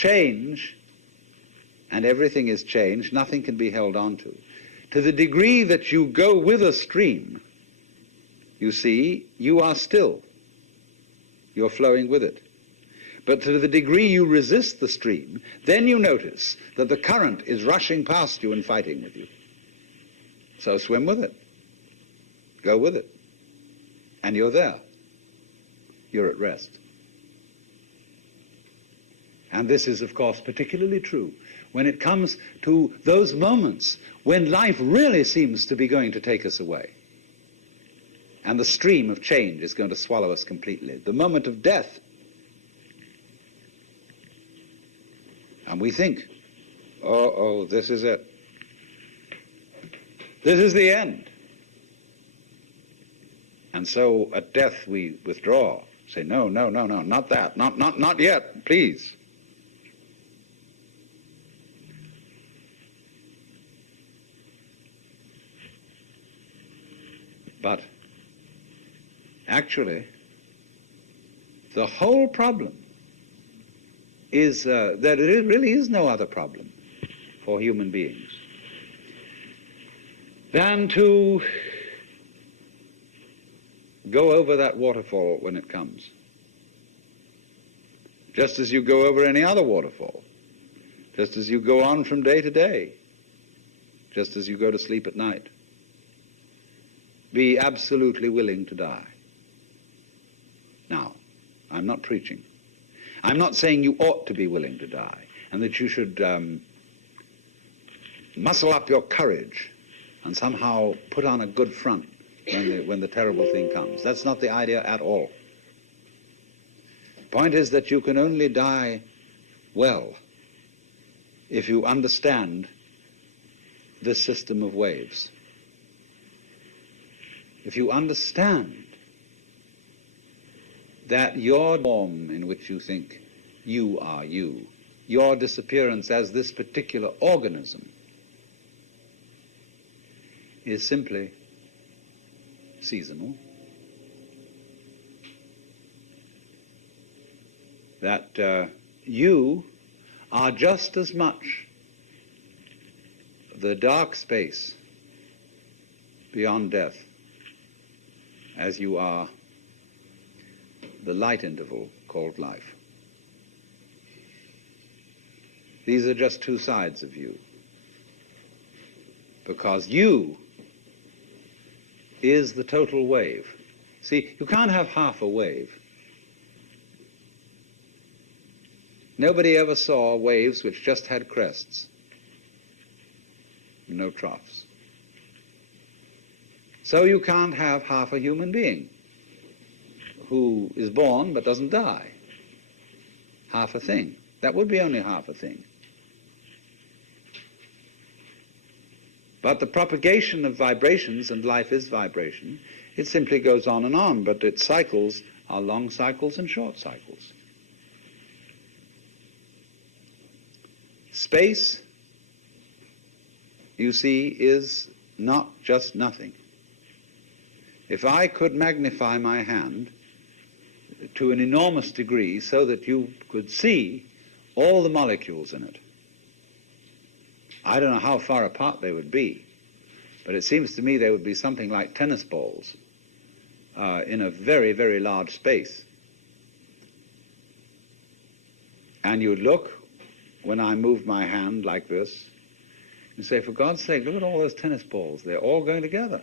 change, and everything is change, nothing can be held on to the degree that you go with a stream, you see, you are still. You're flowing with it. But to the degree you resist the stream, then you notice that the current is rushing past you and fighting with you. So swim with it. Go with it. And you're there. You're at rest. And this is, of course, particularly true when it comes to those moments when life really seems to be going to take us away. And the stream of change is going to swallow us completely. The moment of death. And we think, oh, this is it. This is the end. And so at death we withdraw. Say, no, not that. Not yet, please. But actually, the whole problem is that there really is no other problem for human beings than to go over that waterfall when it comes, just as you go over any other waterfall, just as you go on from day to day, just as you go to sleep at night. Be absolutely willing to die. Now, I'm not preaching. I'm not saying you ought to be willing to die and that you should muscle up your courage and somehow put on a good front when the terrible thing comes. That's not the idea at all. The point is that you can only die well if you understand this system of waves. If you understand that your form in which you think you are you, your disappearance as this particular organism, is simply seasonal, that you are just as much the dark space beyond death as you are the light interval called life. These are just two sides of you, because you is the total wave. See, you can't have half a wave. Nobody ever saw waves which just had crests, no troughs. So you can't have half a human being who is born but doesn't die. Half a thing. That would be only half a thing. But the propagation of vibrations, and life is vibration, it simply goes on and on, but its cycles are long cycles and short cycles. Space, you see, is not just nothing. If I could magnify my hand to an enormous degree so that you could see all the molecules in it, I don't know how far apart they would be, but it seems to me they would be something like tennis balls in a very, very large space. And you'd look, when I moved my hand like this, and say, for God's sake, look at all those tennis balls. They're all going together.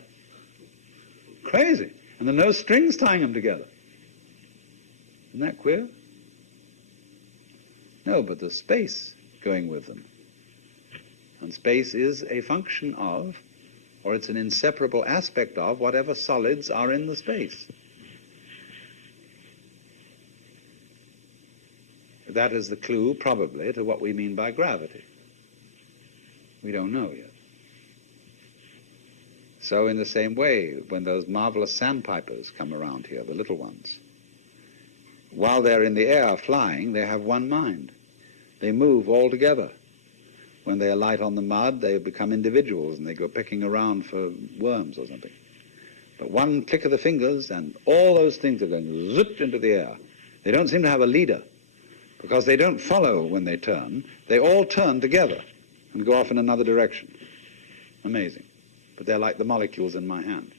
Crazy. And there are no strings tying them together. Isn't that queer? No, but there's space going with them. And space is a function of, or it's an inseparable aspect of, whatever solids are in the space. That is the clue, probably, to what we mean by gravity. We don't know yet. So in the same way, when those marvelous sandpipers come around here, the little ones, while they're in the air flying, they have one mind. They move all together. When they alight on the mud, they become individuals and they go picking around for worms or something. But one click of the fingers and all those things are going zip into the air. They don't seem to have a leader, because they don't follow when they turn. They all turn together and go off in another direction. Amazing. But they're like the molecules in my hand.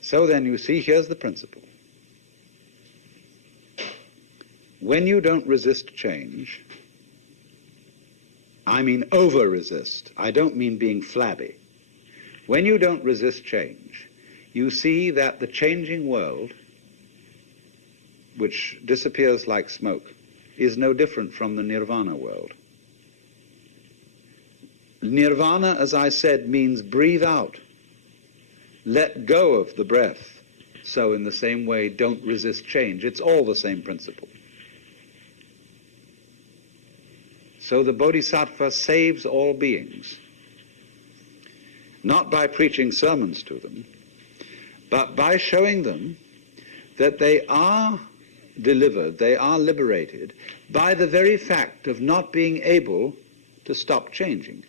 So then you see, here's the principle. When you don't resist change, I mean over-resist. I don't mean being flabby. When you don't resist change, you see that the changing world, which disappears like smoke, is no different from the nirvana world. Nirvana, as I said, means breathe out. Let go of the breath. So in the same way, don't resist change. It's all the same principle. So the Bodhisattva saves all beings, not by preaching sermons to them, but by showing them that they are delivered, they are liberated by the very fact of not being able to stop changing.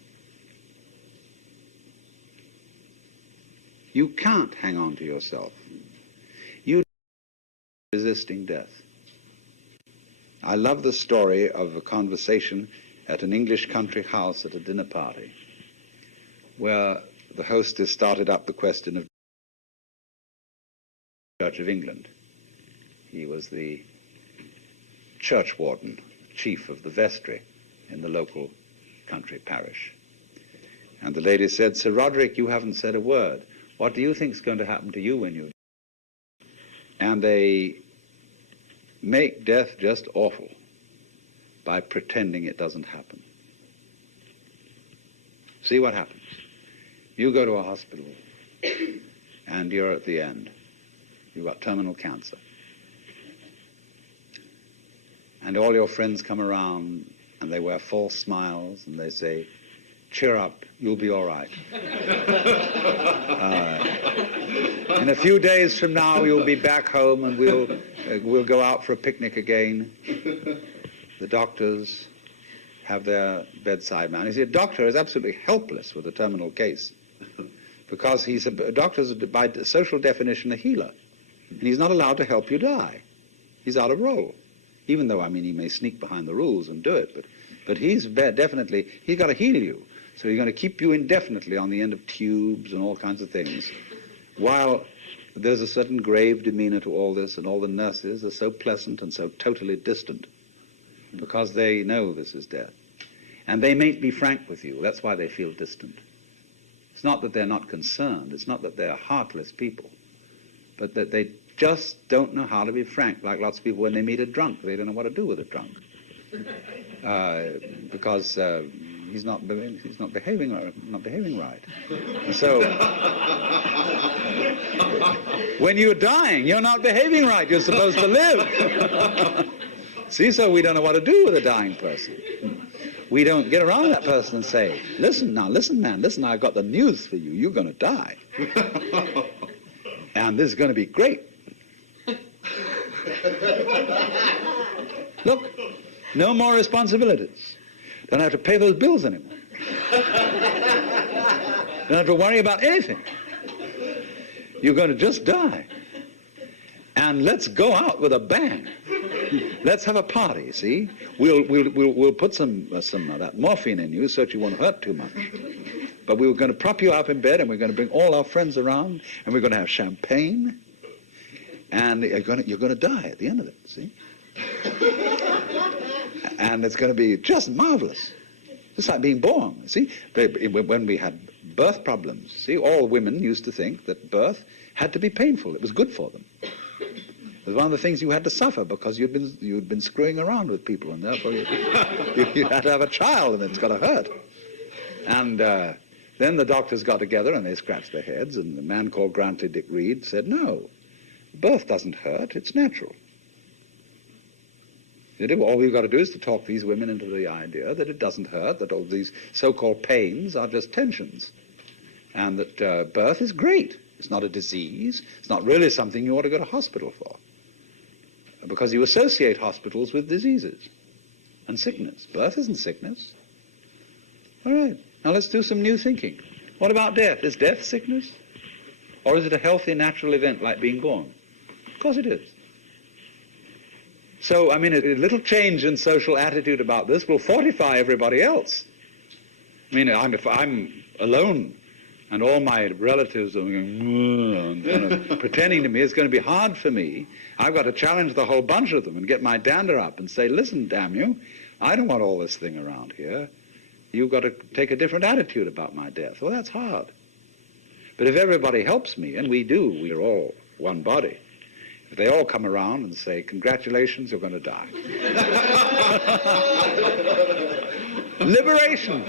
You can't hang on to yourself. You are resisting death. I love the story of a conversation at an English country house at a dinner party, where the hostess started up the question of Church of England. He was the church warden, chief of the vestry in the local country parish. And the lady said, "Sir Roderick, you haven't said a word. What do you think is going to happen to you when you die?" And they make death just awful by pretending it doesn't happen. See what happens. You go to a hospital and you're at the end. You've got terminal cancer. And all your friends come around and they wear false smiles and they say, "Cheer up, you'll be all right. In a few days from now, you'll be back home and we'll go out for a picnic again." The doctors have their bedside man. You see, a doctor is absolutely helpless with a terminal case because a doctor is, by social definition, a healer. And he's not allowed to help you die. He's out of role. Even though, I mean, he may sneak behind the rules and do it, but he's definitely, he's got to heal you. So he's going to keep you indefinitely on the end of tubes and all kinds of things. While there's a certain grave demeanor to all this, and all the nurses are so pleasant and so totally distant because they know this is death. And they mayn't be frank with you. That's why they feel distant. It's not that they're not concerned. It's not that they're heartless people, but that they just don't know how to be frank, like lots of people when they meet a drunk. They don't know what to do with a drunk because he's not behaving right. And so when you're dying, you're not behaving right. You're supposed to live. See, so we don't know what to do with a dying person. We don't get around that person and say, listen, man, listen, I've got the news for you. You're going to die. And this is going to be great. Look, no more responsibilities. Don't have to pay those bills anymore. Don't have to worry about anything. You're going to just die. And let's go out with a bang. Let's have a party, see? We'll put some of that morphine in you so that you won't hurt too much. But we were going to prop you up in bed, and we're going to bring all our friends around, and we're going to have champagne, and you're going to die at the end of it, see? And it's going to be just marvelous. Just like being born, see? When we had birth problems, see, all women used to think that birth had to be painful. It was good for them. It was one of the things you had to suffer because you'd been screwing around with people, and therefore you had to have a child, and it's got to hurt. And then the doctors got together and they scratched their heads, and the man called Grantley Dick Reed said, "No, birth doesn't hurt, it's natural." All we've got to do is to talk these women into the idea that it doesn't hurt, that all these so-called pains are just tensions, and that birth is great. It's not a disease. It's not really something you ought to go to hospital for, because you associate hospitals with diseases and sickness. Birth isn't sickness. All right, now let's do some new thinking. What about death? Is death sickness? Or is it a healthy, natural event like being born? Of course it is. So, I mean, a little change in social attitude about this will fortify everybody else. I mean, if I'm alone and all my relatives are going, and kind of pretending to me, it's going to be hard for me. I've got to challenge the whole bunch of them and get my dander up and say, listen, damn you, I don't want all this thing around here. You've got to take a different attitude about my death. Well, that's hard. But if everybody helps me, and we do, we're all one body, if they all come around and say, congratulations, you're going to die. Liberation.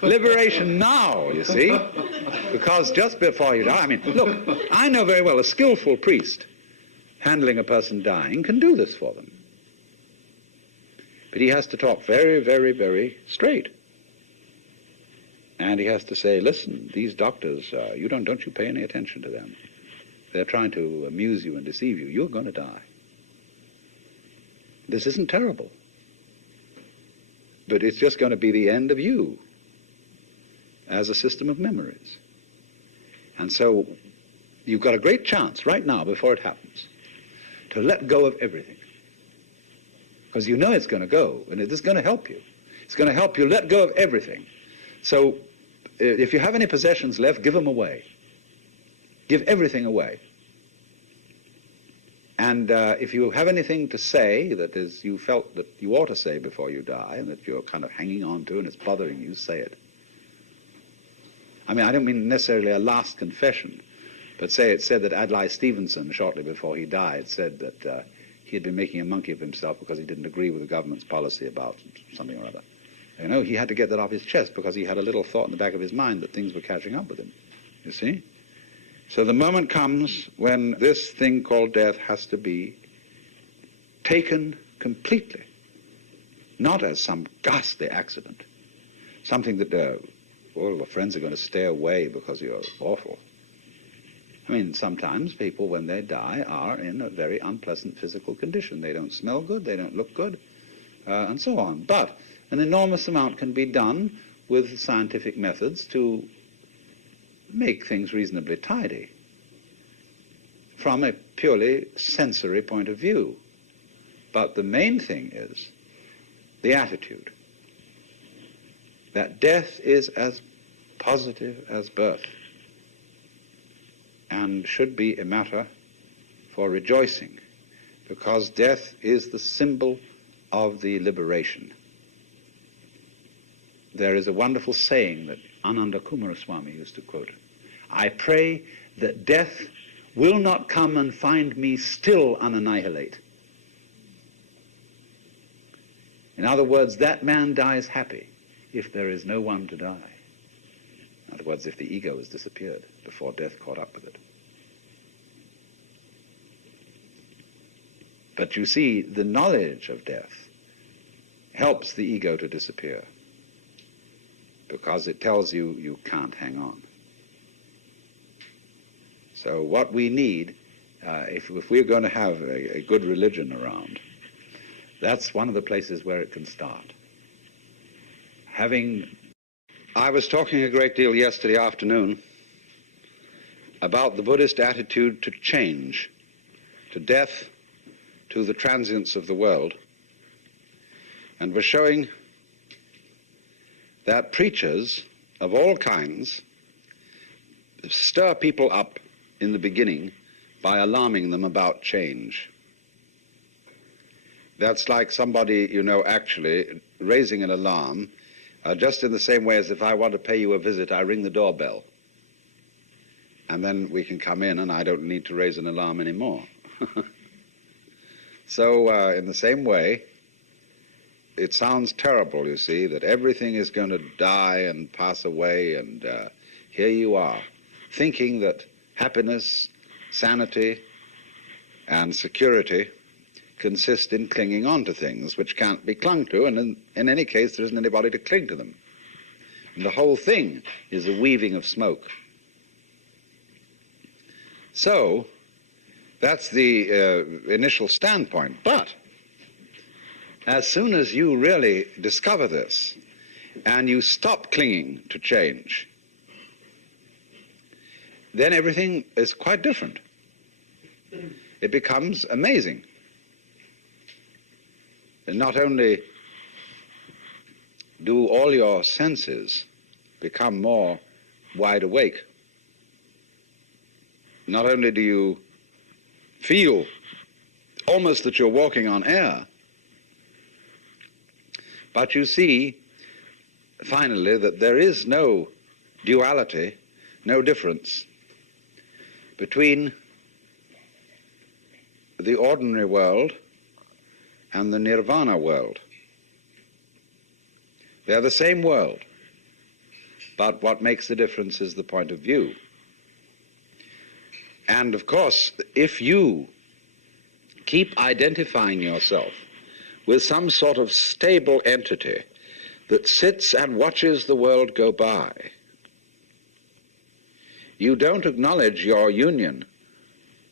Liberation now, you see. Because just before you die, I mean, look, I know very well a skillful priest handling a person dying can do this for them. But he has to talk very, very, very straight. And he has to say, listen, these doctors, don't you pay any attention to them. They're trying to amuse you and deceive you. You're going to die. This isn't terrible. But it's just going to be the end of you as a system of memories. And so you've got a great chance right now, before it happens, to let go of everything. Because you know it's going to go, and it is going to help you. It's going to help you let go of everything. So if you have any possessions left, give them away. Give everything away. And if you have anything to say that is you felt that you ought to say before you die and that you're kind of hanging on to and it's bothering you, say it. I mean, I don't mean necessarily a last confession, but say it said that Adlai Stevenson, shortly before he died, said that he had been making a monkey of himself because he didn't agree with the government's policy about something or other. You know, he had to get that off his chest because he had a little thought in the back of his mind that things were catching up with him, you see? So the moment comes when this thing called death has to be taken completely, not as some ghastly accident, something that all the friends are going to stay away because you're awful. I mean, sometimes people, when they die, are in a very unpleasant physical condition. They don't smell good, they don't look good, and so on. But an enormous amount can be done with scientific methods to make things reasonably tidy from a purely sensory point of view. But the main thing is the attitude, that death is as positive as birth and should be a matter for rejoicing, because death is the symbol of the liberation. There is a wonderful saying that Ananda Kumaraswamy used to quote. I pray that death will not come and find me still unannihilate. In other words, that man dies happy if there is no one to die. In other words, if the ego has disappeared before death caught up with it. But you see, the knowledge of death helps the ego to disappear, because it tells you you can't hang on. So what we need, if we're going to have a good religion around, that's one of the places where it can start. I was talking a great deal yesterday afternoon about the Buddhist attitude to change, to death, to the transience of the world, and was showing that preachers of all kinds stir people up in the beginning by alarming them about change. That's like somebody, you know, actually raising an alarm, just in the same way as if I want to pay you a visit, I ring the doorbell. And then we can come in and I don't need to raise an alarm anymore. So in the same way, it sounds terrible, you see, that everything is going to die and pass away, and here you are, thinking that happiness, sanity, and security consist in clinging on to things which can't be clung to, and in any case there isn't anybody to cling to them. And the whole thing is a weaving of smoke. So that's the initial standpoint. But as soon as you really discover this and you stop clinging to change, then everything is quite different. It becomes amazing. not only do all your senses become more wide awake, not only do you feel almost that you're walking on air, but you see finally that there is no duality, no difference between the ordinary world and the nirvana world. They're the same world, but what makes the difference is the point of view. And of course, if you keep identifying yourself with some sort of stable entity that sits and watches the world go by, you don't acknowledge your union,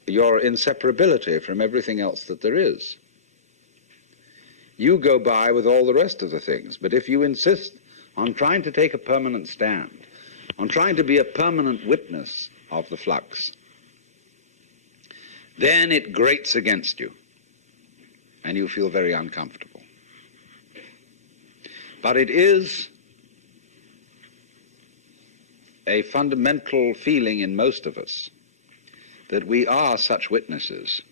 your inseparability from everything else that there is. You go by with all the rest of the things, but if you insist on trying to take a permanent stand, on trying to be a permanent witness of the flux, then it grates against you, and you feel very uncomfortable. But it is a fundamental feeling in most of us that we are such witnesses.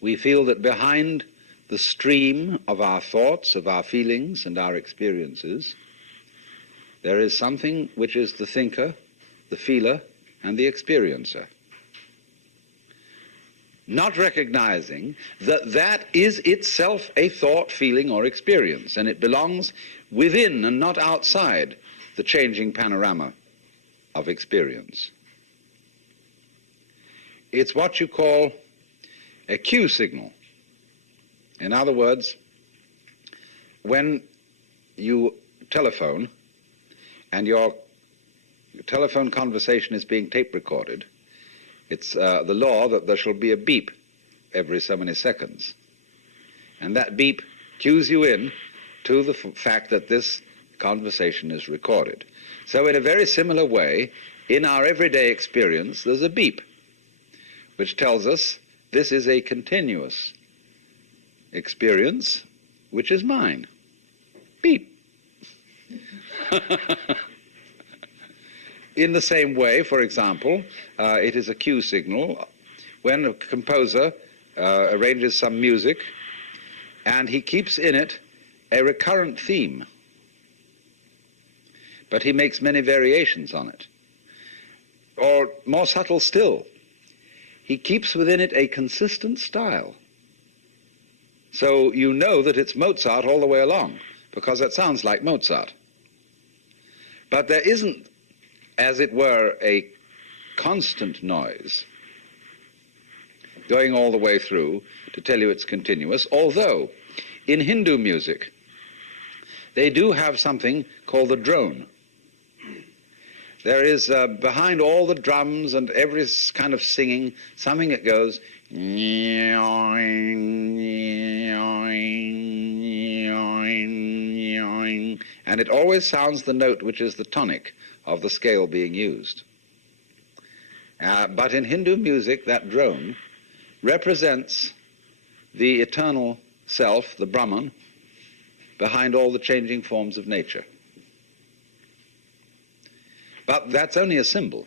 We feel that behind the stream of our thoughts, of our feelings and our experiences, there is something which is the thinker, the feeler, and the experiencer. Not recognizing that that is itself a thought, feeling, or experience, and it belongs within and not outside the changing panorama of experience. It's what you call a cue signal. In other words, when you telephone and your telephone conversation is being tape recorded, it's the law that there shall be a beep every so many seconds. And that beep cues you in to the fact that this conversation is recorded. So in a very similar way, in our everyday experience, there's a beep which tells us this is a continuous experience, which is mine. Beep. In the same way, for example, it is a cue signal when a composer arranges some music and he keeps in it a recurrent theme, but he makes many variations on it. Or more subtle still, he keeps within it a consistent style. So you know that it's Mozart all the way along, because that sounds like Mozart. But there isn't, as it were, a constant noise going all the way through to tell you it's continuous, although in Hindu music they do have something called the drone. There is behind all the drums and every kind of singing something that goes, and it always sounds the note which is the tonic of the scale being used. But in Hindu music, that drone represents the eternal self, the Brahman, behind all the changing forms of nature. But that's only a symbol.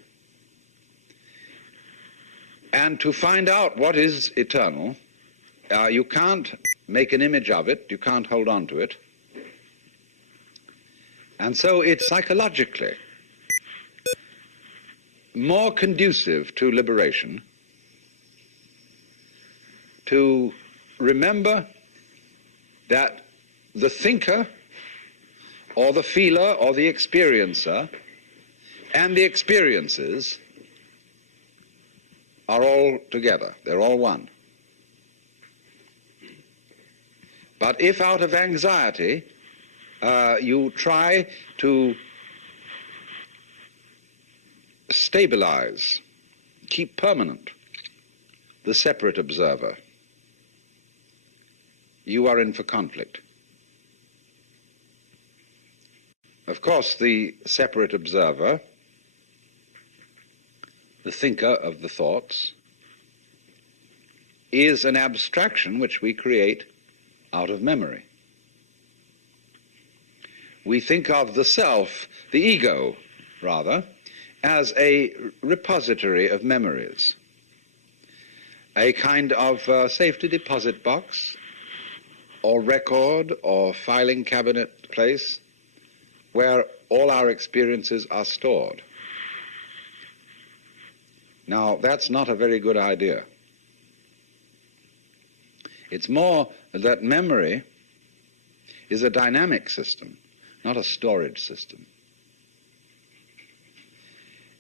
And to find out what is eternal, you can't make an image of it, you can't hold on to it. And so it's psychologically more conducive to liberation to remember that the thinker or the feeler or the experiencer and the experiences are all together. They're all one. But if out of anxiety you try to stabilize, keep permanent the separate observer, you are in for conflict. Of course, the separate observer, the thinker of the thoughts, is an abstraction which we create out of memory. We think of the self, the ego, rather, as a repository of memories, a kind of safety deposit box or record or filing cabinet place where all our experiences are stored. Now, that's not a very good idea. It's more that memory is a dynamic system, not a storage system.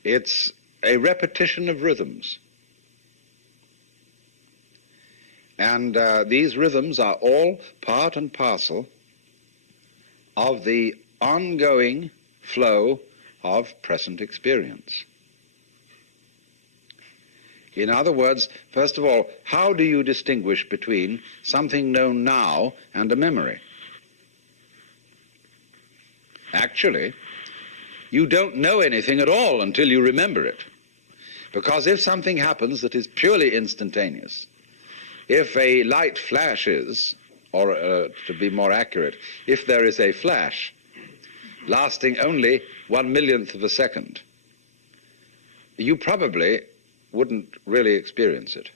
It's a repetition of rhythms. And these rhythms are all part and parcel of the ongoing flow of present experience. In other words, first of all, how do you distinguish between something known now and a memory? Actually, you don't know anything at all until you remember it. Because if something happens that is purely instantaneous, if a light flashes, or to be more accurate, if there is a flash lasting only 1/1,000,000th of a second, you probably wouldn't really experience it,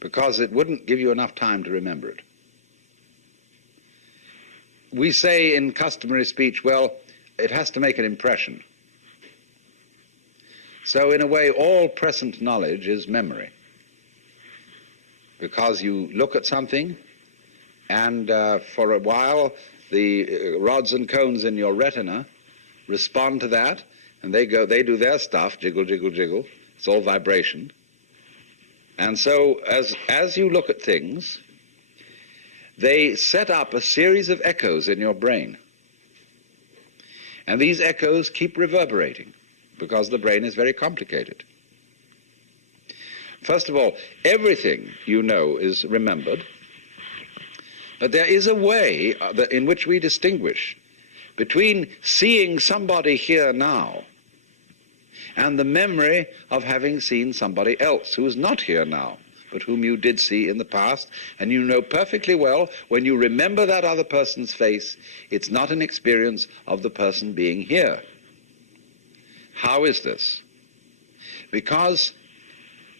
because it wouldn't give you enough time to remember it. We say in customary speech, well, it has to make an impression. So in a way, all present knowledge is memory, because you look at something and for a while the rods and cones in your retina respond to that, and they do their stuff, jiggle, jiggle, jiggle. It's all vibration. And so as you look at things, they set up a series of echoes in your brain. And these echoes keep reverberating because the brain is very complicated. First of all, everything you know is remembered, but there is a way in which we distinguish between seeing somebody here now and the memory of having seen somebody else who is not here now, but whom you did see in the past, and you know perfectly well when you remember that other person's face, it's not an experience of the person being here. How is this? Because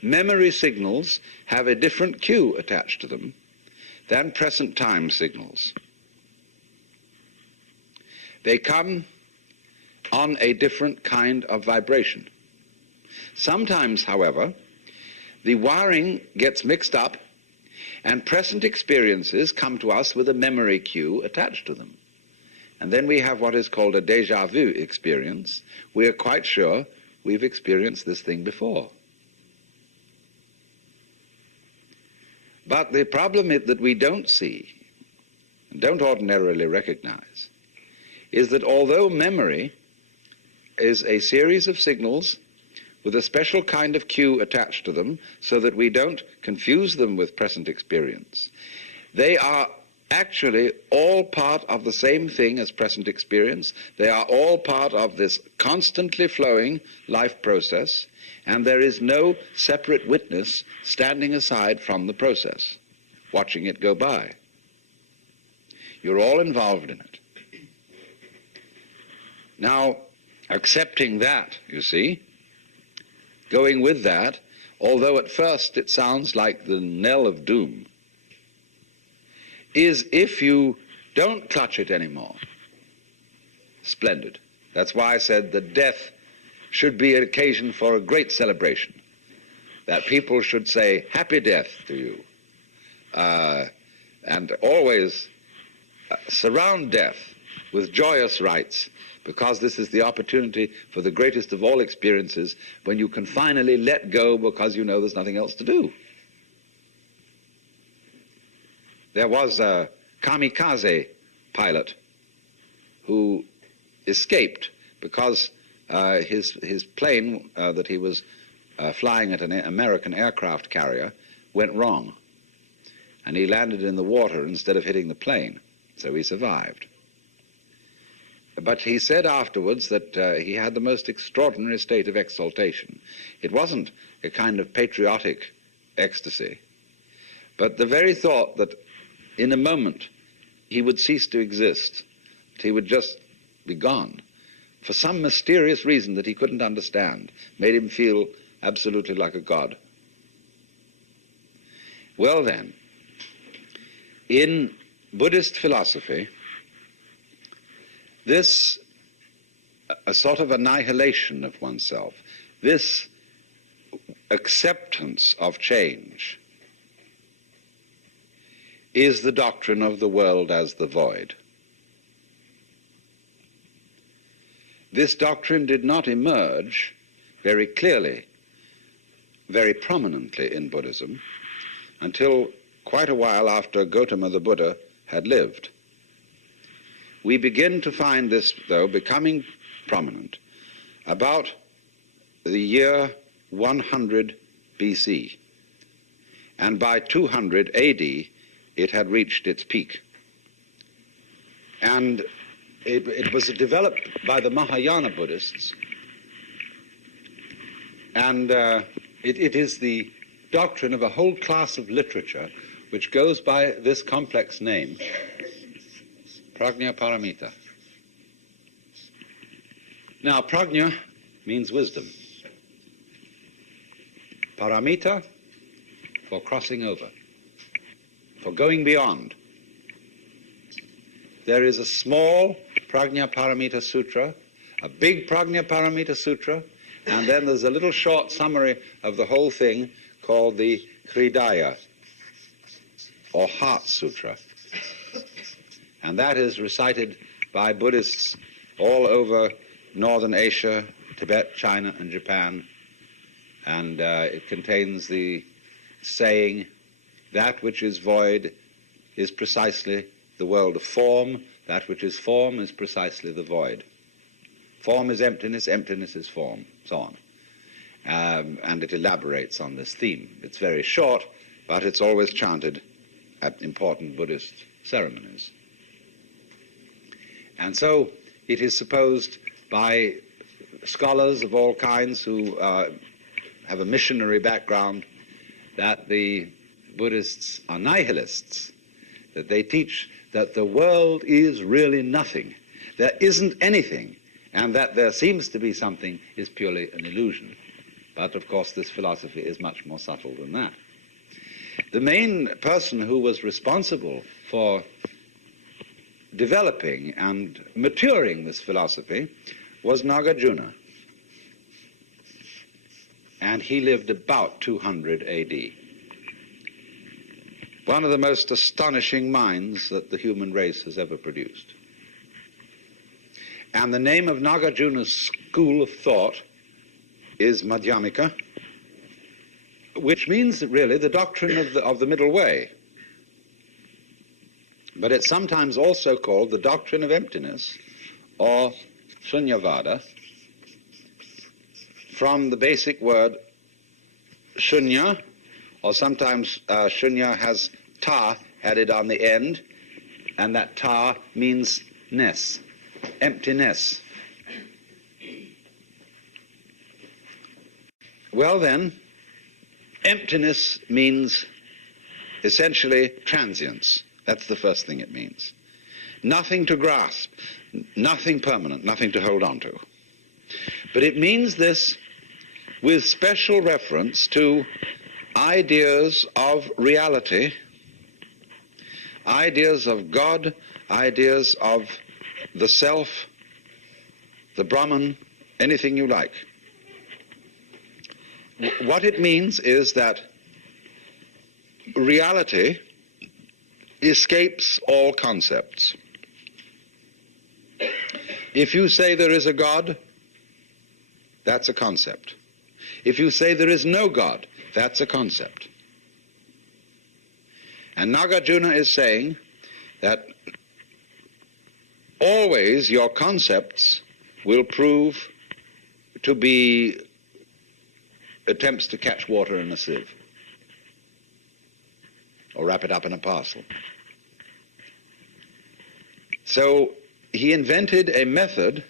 memory signals have a different cue attached to them than present time signals. They come on a different kind of vibration. Sometimes, however, the wiring gets mixed up and present experiences come to us with a memory cue attached to them. And then we have what is called a déjà vu experience. We are quite sure we've experienced this thing before. But the problem that we don't see, and don't ordinarily recognize, is that although memory is a series of signals with a special kind of cue attached to them so that we don't confuse them with present experience, they are actually all part of the same thing as present experience. They are all part of this constantly flowing life process, and there is no separate witness standing aside from the process, watching it go by. You're all involved in it. Now, accepting that, you see, going with that, although at first it sounds like the knell of doom, is if you don't clutch it anymore. Splendid. That's why I said that death should be an occasion for a great celebration, that people should say, happy death to you, and always surround death with joyous rites, because this is the opportunity for the greatest of all experiences, when you can finally let go because you know there's nothing else to do. There was a kamikaze pilot who escaped because his plane that he was flying at an American aircraft carrier went wrong, and he landed in the water instead of hitting the plane, so he survived. But he said afterwards that he had the most extraordinary state of exaltation. It wasn't a kind of patriotic ecstasy, but the very thought that in a moment he would cease to exist, that he would just be gone, for some mysterious reason that he couldn't understand, made him feel absolutely like a god. Well then, in Buddhist philosophy, this a sort of annihilation of oneself, this acceptance of change, is the doctrine of the world as the void. This doctrine did not emerge very clearly, very prominently in Buddhism until quite a while after Gautama the Buddha had lived. We begin to find this, though, becoming prominent about the year 100 BC, and by 200 AD it had reached its peak. And it was developed by the Mahayana Buddhists, and it is the doctrine of a whole class of literature which goes by this complex name, Prajna Paramita. Now, Prajna means wisdom. Paramita, for crossing over, for going beyond. There is a small Prajna Paramita Sutra, a big Prajna Paramita Sutra, and then there's a little short summary of the whole thing called the Hridaya, or Heart Sutra. And that is recited by Buddhists all over Northern Asia, Tibet, China, and Japan. And it contains the saying, that which is void is precisely the world of form, that which is form is precisely the void. Form is emptiness, emptiness is form, so on. And it elaborates on this theme. It's very short, but it's always chanted at important Buddhist ceremonies. And so it is supposed by scholars of all kinds who have a missionary background that the Buddhists are nihilists, that they teach that the world is really nothing, there isn't anything, and that there seems to be something is purely an illusion. But of course this philosophy is much more subtle than that. The main person who was responsible for developing and maturing this philosophy was Nagarjuna, and he lived about 200 AD. One of the most astonishing minds that the human race has ever produced. And the name of Nagarjuna's school of thought is Madhyamika, which means really the doctrine of the middle way. But it's sometimes also called the doctrine of emptiness, or Shunyavada, from the basic word shunya, or sometimes shunya has ta added on the end, and that ta means ness, emptiness. Well then, emptiness means essentially transience. That's the first thing it means. Nothing to grasp, nothing permanent, nothing to hold on to. But it means this with special reference to ideas of reality, ideas of God, ideas of the self, the Brahman, anything you like. What it means is that reality escapes all concepts. If you say there is a God, that's a concept. If you say there is no God, that's a concept. And Nagarjuna is saying that always your concepts will prove to be attempts to catch water in a sieve or wrap it up in a parcel. So he invented a method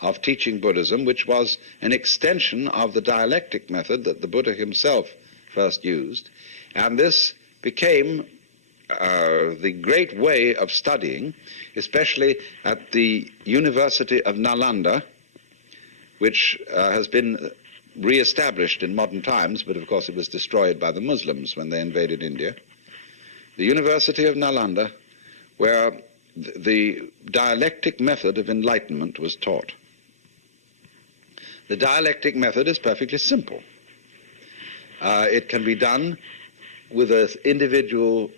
of teaching Buddhism which was an extension of the dialectic method that the Buddha himself first used, and this became the great way of studying, especially at the University of Nalanda, which has been re-established in modern times, but of course it was destroyed by the Muslims when they invaded India. The University of Nalanda, where the dialectic method of enlightenment was taught. The dialectic method is perfectly simple. It can be done with an individual